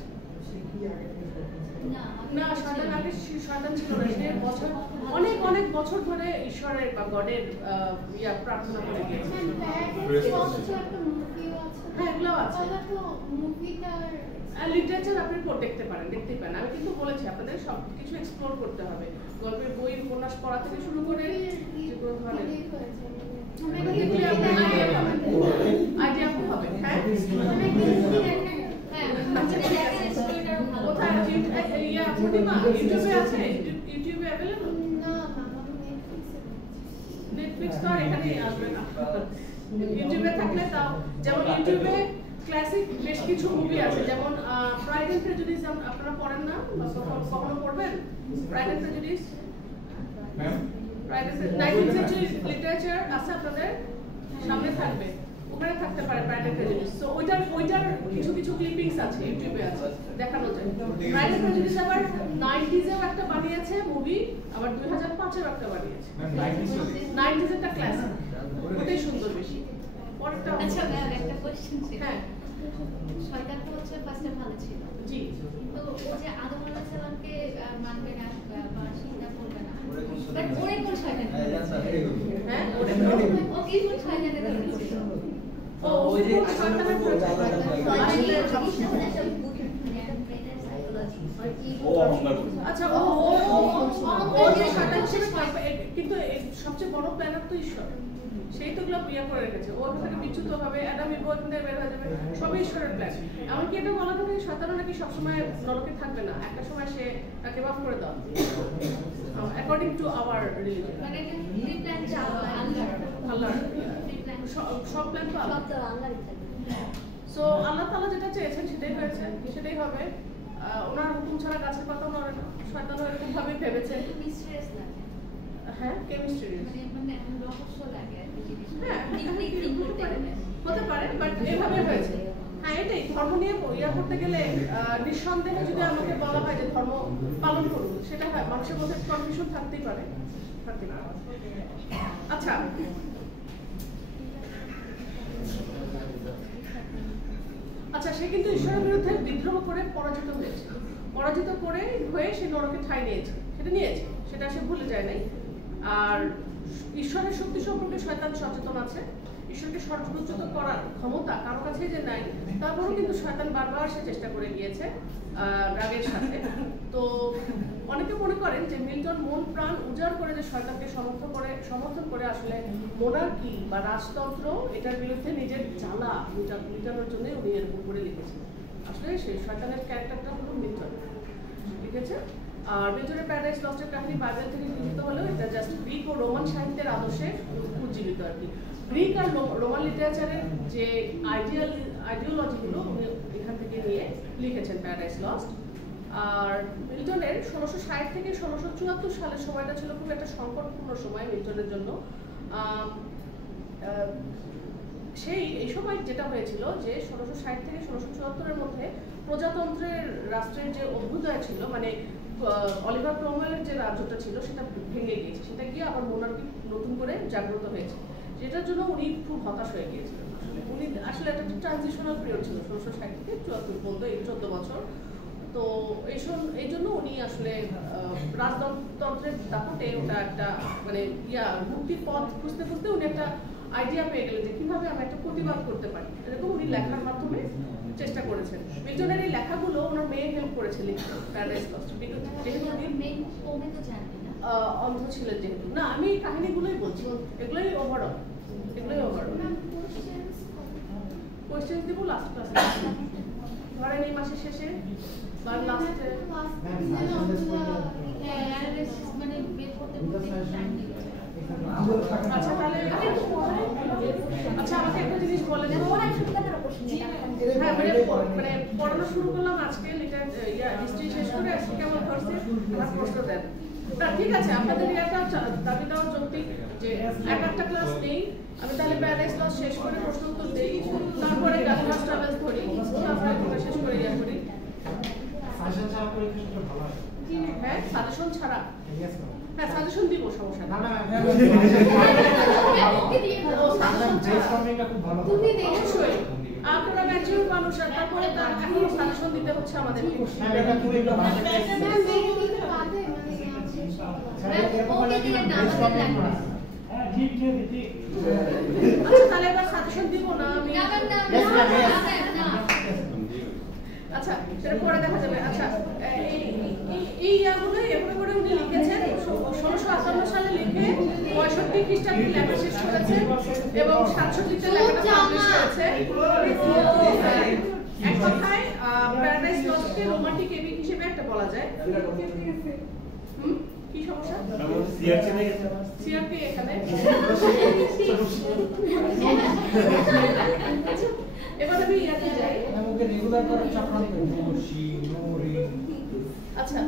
না, শয়তান আগে শয়তান ছিল না, সে বছর অনেক বছর ধরে ঈশ্বরের বা গডের প্রার্থনা করে গিয়েছে। হ্যাঁ এগুলো আছে, লিটারেচার আপনি দেখতে পারেন, দেখতেই পারেন। আমি কিন্তু বলেছি আপনাদের সবকিছু এক্সপ্লোর করতে হবে, গল্পের বই উপন্যাস পড়া থেকে শুরু করে যে কোনো ধরনের আইডিয়া হবে। হ্যাঁ কোথায় ইউটিউবে আছে, ইউটিউবে অ্যাভেলেবল? নেটফ্লিক্স তো আর এখানে আসবে না, ইউটিউবে থাকলে তাও। যেমন ইউটিউবে ক্লাসিক বেশ কিছু মুভি আছে, যেমন প্রাইড এন্ড প্রেজুডিস, আপনারা পড়েন না বা কখনো পড়বেন? Pride and Prejudice, Pride and 19th century literature আছে আপনাদের সামনে, থাকবে ওখানে থাকতে পারে প্রাইড এন্ড প্রেজুডিস। সো ওইটার কিছু ক্লিপিংস আছে, ইউটিউবে আছে, দেখানো যায়। প্রাইড এন্ড প্রেজুডিস আবার 90s এও একটা বানিয়েছে মুভি, আবার 2005 এও একটা বানিয়েছে। 90s একটা ক্লাসিক, ওটাই সুন্দর বেশি। পরেরটা আচ্ছা ম্যাম একটা কোশ্চেন ছিল। হ্যাঁ শয়তানটা হচ্ছে ফার্স্টে ভালো ছিল, জি কিন্তু ও যে আদম আলাইহিস সালামকে মানবে না বা চিন্তা করবে না, বাট ওরে কোন শয়তান? হ্যাঁ ও কি কোন শয়তানের কাছে ছিল? ও ওই যে শয়তানের ও অহংকার করছে। আচ্ছা ও যে শয়তান হিসেবে কিন্তু সবচেয়ে বড় প্ল্যানার তো ঈশ্বর, সেই তো গুলো বিয়ে করে রেখেছে। ও থেকে বিচ্যুত হবে, অ্যাডাম ইভ ওখান থেকে বের হয়ে যাবে, সবই ঈশ্বরের প্ল্যান। এমনকি এটা বলা হবে শয়তানও নাকি সবসময় নরকে থাকবে না, একটা সময় সে তাকে মাফ করে দাও অ্যাকর্ডিং টু আওয়ার রিলিজিয়ন। মানে এটা প্রি প্ল্যান আল্লাহ আল্লাহর প্রি প্ল্যান সব প্ল্যান তো আল্লাহ। সব তো আল্লাহরই থাকে। সো আল্লাহ তাআলা যেটা চেয়েছেন সেটাই হয়েছে, সেটাই হবে। ওনার হুকুম ছাড়া গাছের পাতাও নড়ে না, শয়তানও এরকম ভাবে ভেবেছে। একটু মিস্ট্রিয়াস লাগে, হ্যাঁ কেমিস্ট্রি মানে রহস্য লাগে আর কি জিনিসটা। হ্যাঁ, ডিপলি থিঙ্ক করতে গেলে হতে পারে, বাট এভাবে হয়েছে। হ্যাঁ এটাই ধর্ম নিয়ে ইয়া করতে গেলে নিঃসন্দেহে যদি আমাকে বলা হয় যে ধর্ম পালন করুন, সেটা হয় মানুষের মধ্যে কনফিউশন থাকতেই পারে। আচ্ছা আচ্ছা সে কিন্তু ঈশ্বরের বিরুদ্ধে বিদ্রোহ করে পরাজিত হয়েছে, পরাজিত করে হয়ে সে নরকে ঠাঁই নিয়েছে, সেটা সে ভুলে যায় নাই। আর ঈশ্বরের শক্তি সম্পর্কে শয়তান সচেতন আছে, ঈশ্বরকে সর্বোচ্চত করার ক্ষমতা কারো কাছে যে নাই, তারপরেও কিন্তু শয়তান বারবার সে চেষ্টা করে গিয়েছে রাগের সাথে। তো অনেকে মনে করেন যে মিল্টন মন প্রাণ উজাড় করে যে শয়তানকে সমর্থন করে আসলে মোনার্কি বা রাজতন্ত্র এটার বিরুদ্ধে নিজের জ্বালা মিটানোর জন্য উনি এরকম করে লিখেছেন। আসলে সেই শয়তানের ক্যারেক্টারটা হলো মিল্টন লিখেছে। আর মিল্টনের প্যারাডাইস লস্টের কাহিনী বাইবেল থেকে গৃহীত হলেও এটা জাস্ট গ্রিক ও রোমান সাহিত্যের আদর্শে উজ্জীবিত আর কি। গ্রিক আর রোমান লিটারেচারের যে আইডিওলজিগুলো উনি এখান থেকে নিয়ে লিখেছেন প্যারাডাইস লস্ট। আর মিল্টনের 1660 থেকে 1674 সালের সময়টা ছিল খুব একটা সংকটপূর্ণ সময় মিল্টনের জন্য। এই সময় যেটা হয়েছিল যে 1660 থেকে 1674 মধ্যে প্রজাতন্ত্রের রাষ্ট্রের যে অভ্যুদয় ছিল, মানে অলিভার ক্রমওয়েলের যে রাজ্যটা ছিল সেটা ভেঙে গিয়েছে, সেটা গিয়ে আবার মোনার্কি নতুন করে জাগ্রত হয়েছে, যেটার জন্য উনি খুব হতাশ হয়ে গিয়েছিলেন। উনি আসলে একটা ট্রানজিশনাল পিরিয়ড ছিল 1660 থেকে 74 পর্যন্ত, এই 14 বছর। তো এই জন্য উনি আসলে রাজতন্ত্রের দাপটে ওটা একটা মানে মুক্তির পথ খুঁজতে খুঁজতে উনি একটা আইডিয়া পেয়ে গেলেন যে কিভাবে আমি একটা প্রতিবাদ করতে পারি, এরকম উনি লেখার মাধ্যমে চেষ্টা করেছেন। মিল্টনের এই লেখাগুলো ওনার মেয়ে হেল্প করেছে লিখতে প্যারাডাইস লস্ট, যেহেতু উনি অন্ধ ছিলেন যেহেতু। না আমি এই কাহিনীগুলোই বলছি, এগুলোই ওভারঅল। কোয়েশ্চেন দিব লাস্ট ক্লাসে, ধরেন এই মাসের শেষে বা লাস্টে। আচ্ছা তাহলে আচ্ছা আমাকে একটা জিনিস বলেন। হ্যাঁ মানে পড়ানো শুরু করলাম আজকে হিস্ট্রি শেষ করে, আজকে কেমন ধরছে আমার প্রশ্ন দেন। ঠিক আছে আপনাদের দাবিটাও যৌক্তিক যে একটা ক্লাস নেই, আমি তাহলে প্যারাডাইস লস্ট শেষ করে প্রশ্ন উত্তর দেই, তারপরে গালিভার্স ট্রাভেলস ধরি, তারপরে শেষ করে করি। হ্যাঁ সাজেশন ছাড়া, হ্যাঁ সাজেশন দিব, সমস্যা না। অবশ্যই আপনারা ম্যাচিউর মানুষ, তারপরে তার এখন সাজেশন দিতে হচ্ছে আমাদের। তাহলে এবার সাজেশন দিব না আমি, আচ্ছা সেটা পরে দেখা যাবে। আচ্ছা এই ইয়াগুলো এভাবে করে উনি লিখেছেন 1658 সালে লিখে 65 খ্রিস্টাব্দে লেখা শেষ করেছে এবং 67 লেখাটা পাবলিশ করেছে। এক কথায় প্যারাডাইস লস্টকে রোমান্টিক এপিক হিসেবে একটা বলা যায়। কি সমস্যা? সিআরপি এখানে এবার আমি ইয়াতে যাই। আচ্ছা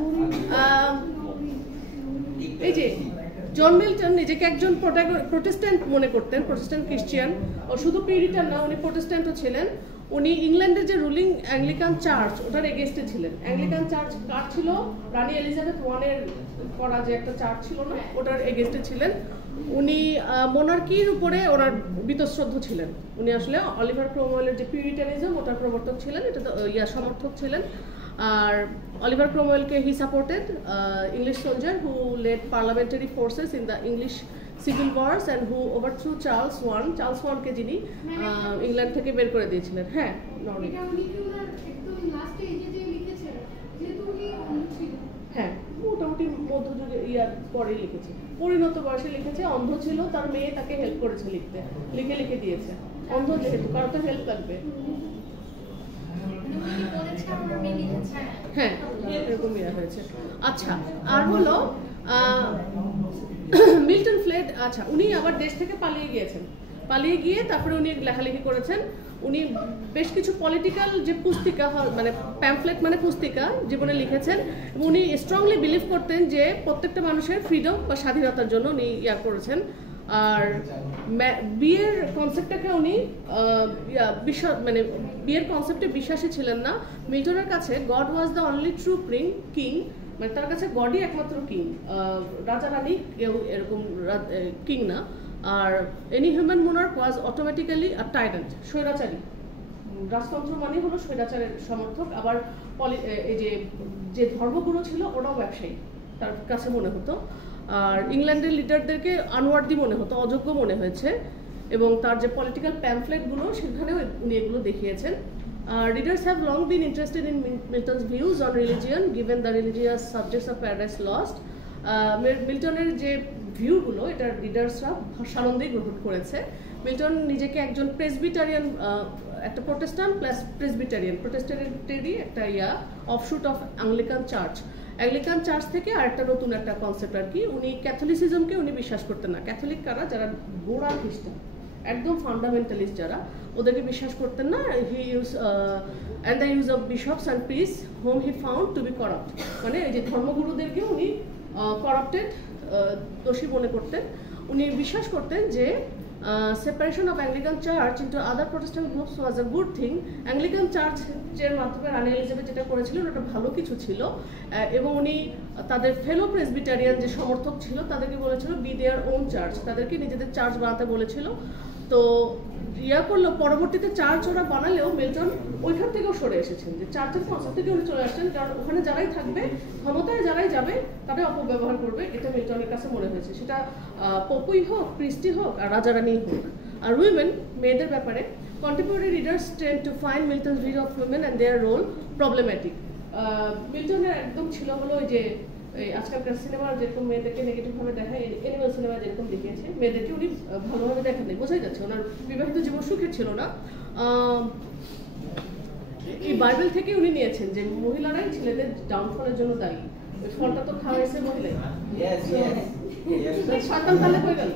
এই যে জন মিল্টন নিজেকে একজন প্রোটেস্ট্যান্ট মনে করতেন, প্রোটেস্ট্যান্ট খ্রিস্টান, ও শুধু পিউরিটান না উনি প্রোটেস্ট্যান্টও ছিলেন। উনি ইংল্যান্ডের যে রুলিং অ্যাংলিকান চার্চ ওটার এগেইনস্টে ছিলেন। অ্যাংলিকান চার্চ কার ছিল? রানী এলিজাবেথ ওয়ানের করা যে একটা চার্চ ছিল না, ওটার এগেইনস্টে ছিলেন। উনি মোনার্কির উপরে ওনার বীতশ্রদ্ধ ছিলেন। উনি আসলে অলিভার ক্রomwell-এর যে পিউরিটানিজম ওটার প্রবর্তক ছিলেন, এটা তো সমর্থক ছিলেন। আর অলিভার ক্রomwell-কে he supported English soldier who led parliamentary forces in the English civil wars and who overthrew Charles ওয়ানকে যিনি ইংল্যান্ড থেকে বের করে দিয়েছিলেন। হ্যাঁ, নরওয়ে। এটা উনি কি ওনার একদম লাস্টে এজে যে লিখেছেন, যেহেতু উনি অন্ধ ছিলেন। হ্যাঁ, মোটামুটি মধ্যযুগে ইয়ার পরে লিখেছে, পরিণত বয়সে লিখেছে। অন্ধ ছিল, তার মেয়ে তাকে হেল্প করেছে লিখতে, লিখে দিয়েছে। অন্ধ যেহেতু কারো তো হেল্প লাগবে। উনি বলেছে আমার মেয়ে লিখেছে। হ্যাঁ, এরকম ইয়ে হয়েছে। আচ্ছা, আর হলো মিল্টন ফ্লেড। আচ্ছা, উনি আবার দেশ থেকে পালিয়ে গিয়েছেন। পালিয়ে গিয়ে তারপরে উনি লেখালেখি করেছেন। উনি বেশ কিছু পলিটিক্যাল যে পুস্তিকা, মানে প্যাম্পলেট মানে পুস্তিকা, জীবনে লিখেছেন। এবং উনি স্ট্রংলি বিলিভ করতেন যে প্রত্যেকটা মানুষের ফ্রিডম বা স্বাধীনতার জন্য উনি ইয়া করেছেন। আর বিয়ের কনসেপ্টটাকে উনি মানে বিয়ের কনসেপ্টে বিশ্বাসী ছিলেন না। মিল্টনের কাছে god was the only true king, মানে তার কাছে গডই একমাত্র কিং, রাজা রানী কেউ এরকম কিং না। আর এনি হিউম্যান মোনার্ক ওয়াজ অটোমেটিক্যালি আ টাইরান্ট, স্বৈরাচারী। রাজতন্ত্র মানে হলো স্বৈরাচারের সমর্থক। আবার এই যে ধর্মগুরু ছিল ওরাও ব্যবসায়ী তার কাছে মনে হতো। আর ইংল্যান্ডের লিডারদেরকে আনওয়ার্দি মনে হতো, অযোগ্য মনে হয়েছে। এবং তার যে পলিটিক্যাল প্যাম্পলেটগুলো সেখানেও উনি এগুলো দেখিয়েছেন। Readers have long been interested in Milton's views on religion, given the religious subjects of Paradise Lost. মিল্টনের যে ভিউগুলো এটা রিডার্সরা সানন্দেই গ্রহণ করেছে। মিল্টন নিজেকে একজন প্রেসবিটারিয়ান, একটা প্রোটেস্ট্যান্ট প্লাস প্রোটেস্ট্যান্টেরই একটা অফশুট অফ অ্যাংলিকান চার্চ থেকে আরেকটা নতুন একটা কনসেপ্ট আর কি। উনি ক্যাথলিসিজমকে উনি বিশ্বাস করতেন না। ক্যাথলিক কারা, যারা গোড়া খ্রিস্টান, একদম ফান্ডামেন্টালিস্ট যারা, ওদেরকে বিশ্বাস করতেন না। He use and the use of bishops and priest whom he found to be corrupt, মানে এই যে ধর্মগুরুদেরকে উনি করাপ্টেড, দোষী মনে করতেন। উনি বিশ্বাস করতেন যে separation of Anglican church into other Protestant groups was a good thing. Anglican চার্চের মাধ্যমে রানী এলিজাবেথ যেটা করেছিলেন ওটা ভালো কিছু ছিল। এবং উনি তাদের ফেলো প্রেসবিটারিয়ান যে সমর্থক ছিল তাদেরকে বলেছিল বি দেয়ার ওন চার্চ, তাদেরকে নিজেদের চার্চ বানাতে বলেছিল। তো করলো পরবর্তীতে চার্চ ওরা বানালেও মিল্টন ওইখান থেকেও সরে এসেছেন, যে চার্চের কনসেপ্ট থেকে উনি চলে আসছেন। কারণ ওখানে যারাই থাকবে, ক্ষমতায় যারাই যাবে, তারাই অপব্যবহার করবে, এটা মিল্টনের কাছে মনে হয়েছে। সেটা পপুই হোক, ক্রিস্টি হোক, আর রাজা রানী হোক। আর উইমেন, মেয়েদের ব্যাপারে contemporary readers tend to find Milton's view of women and their role problematic. মিল্টনের একদম ছিল হলো যে আজকালকার সিনেমার যেরকম মেয়েদেরকে নেগেটিভ ভাবে দেখায়, এনিম্যাল সিনেমা যেরকম দেখিয়েছে, মেয়েদেরকে উনি ভালোভাবে দেখেন নাই, বোঝাই যাচ্ছে ওনার বিবাহিত জীবন সুখের ছিল না। এই বাইবেল থেকে উনি নিয়েছেন যে মহিলারাই ছেলেদের ডাউনফলের জন্য দায়ী। ওই ফলটা তো খাওয়াইছে মহিলাই, সন্তান তাহলে হয়ে গেল।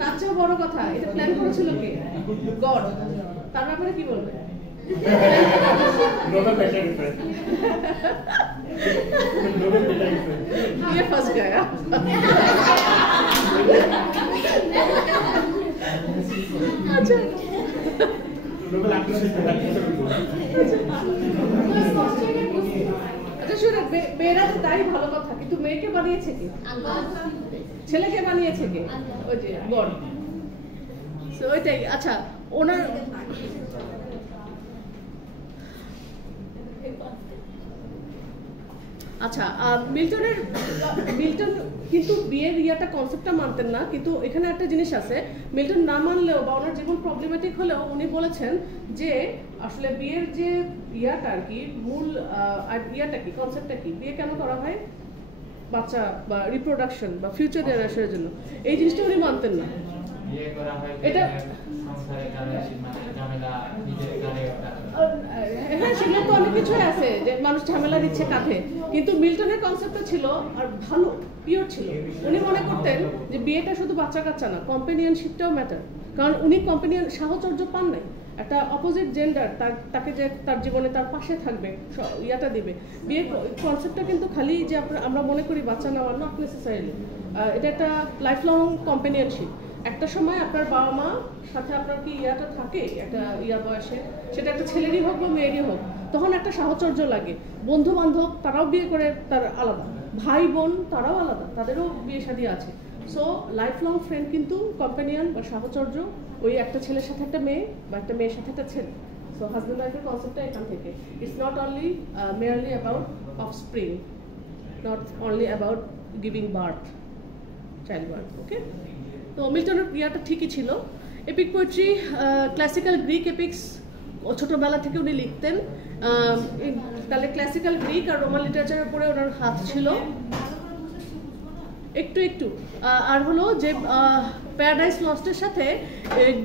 তার চেয়েও বড় কথা, এটা প্ল্যান করেছিল কে? গড। তার ব্যাপারে কি বলবে? ये फंस गया। अच्छा শুনে মেয়েরা তো তাই ভালো কথা, কিন্তু মেয়েকে বানিয়েছে কে? ছেলেকে বানিয়েছে কে? ওই যে গড। ওইটাই। আচ্ছা, ওনার মিল্টন কিন্তু বিয়ের কনসেপ্টটা মানতেন না। কিন্তু এখানে একটা জিনিস আছে, মিল্টন না মানলেও বা ওনার জীবন প্রবলেমেটিক হলেও উনি বলেছেন যে আসলে বিয়ের যে আর কি মূল কি, কনসেপ্টটা কি, বিয়ে কেন করা হয়? বাচ্চা বা রিপ্রোডাকশন বা ফিউচার জেনারেশনের জন্য। এই জিনিসটা উনি মানতেন না। এটা হ্যাঁ, সেগুলো তো অনেক কিছুই আছে যে মানুষ ঝামেলা দিচ্ছে কাঁধে, কিন্তু মিল্টনের কনসেপ্টটা ছিল আর ভালো পিওর ছিল। উনি মনে করতেন যে বিয়েটা শুধু বাচ্চা কাচ্চা না, কম্পেনিয়নশিপটাও ম্যাটার। কারণ উনি সাহচর্য পান নাই। একটা অপোজিট জেন্ডার তাকে যে তার জীবনে তার পাশে থাকবে, দিবে। বিয়ের কনসেপ্টটা কিন্তু খালি যে আমরা মনে করি বাচ্চা নেওয়ার, নট নেসেসারিলি। এটা একটা লাইফ লং কম্পেনিয়নশিপ। একটা সময় আপনার বাবা মা সাথে আপনার কি থাকে একটা বয়সে, সেটা একটা ছেলেরই হোক বা মেয়েরই হোক, তখন একটা সাহচর্য লাগে। বন্ধু বান্ধব তারাও বিয়ে করে, তার আলাদা, ভাই বোন তারাও আলাদা, তাদেরও বিয়ে শাদী আছে। সো লাইফ লং ফ্রেন্ড কিন্তু কম্পানিয়ন বা সাহচর্য ওই একটা ছেলের সাথে একটা মেয়ে বা একটা মেয়ের সাথে একটা ছেলে। সো হাজব্যান্ড ওয়াইফের কনসেপ্টটা এখান থেকে, it's not only merely about offspring, not only about giving birth, child birth. Okay, তো মিল্টনের ইয়াটা ঠিকই ছিল। Epic poetry, classical Greek epics ছোটবেলা থেকে উনি লিখতেন, তাহলে ক্লাসিক্যাল গ্রিক আর রোমান লিটারেচারের উপরে ওনার হাত ছিল একটু একটু। আর হলো যে প্যারাডাইস লস্টের সাথে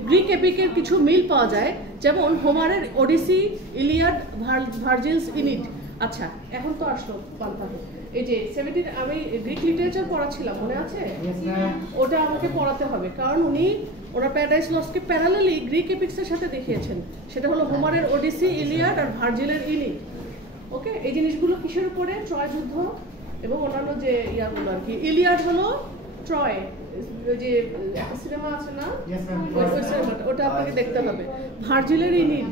গ্রিক এপিকের কিছু মিল পাওয়া যায়, যেমন হোমারের ওডিসি, ইলিয়াড, ভার্জিলস ইনিড। আচ্ছা, এখন তো আসলো পান্থা, এই যে 70 আমি গ্রিক লিটারেচার পড়াচ্ছিলাম, মনে আছে? ওটা আমাকে পড়াতে হবে, কারণ উনি ওরা প্যারাডাইস লস্টকে প্যারালালি গ্রিক এপিক্সের সাথে দেখিয়েছেন। সেটা হলো হোমারের ওডিসি, ইলিয়াড আর ভার্জিলের ইনিড। ওকে, এই জিনিসগুলো কিসের উপরে? ট্রয় যুদ্ধ এবং অন্যান্য যে ইয়াগুলো আর কি। ইলিয়াড হলো ট্রয়, ওই যে একটা সিনেমা আছে না, ওই সিনেমাটা, ওটা আপনাকে দেখতে হবে। ভার্জিলের ইনিড,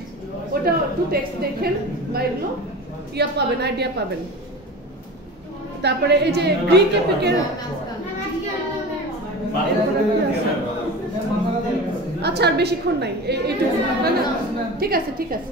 ওটা একটু টেক্সট দেখেন বা এগুলো ইয়া পাবেন, আইডিয়া পাবেন। তারপরে এই যে গ্রিক এপিকের, আচ্ছা আর বেশিক্ষণ নাই, এইটুকু। ঠিক আছে ঠিক আছে।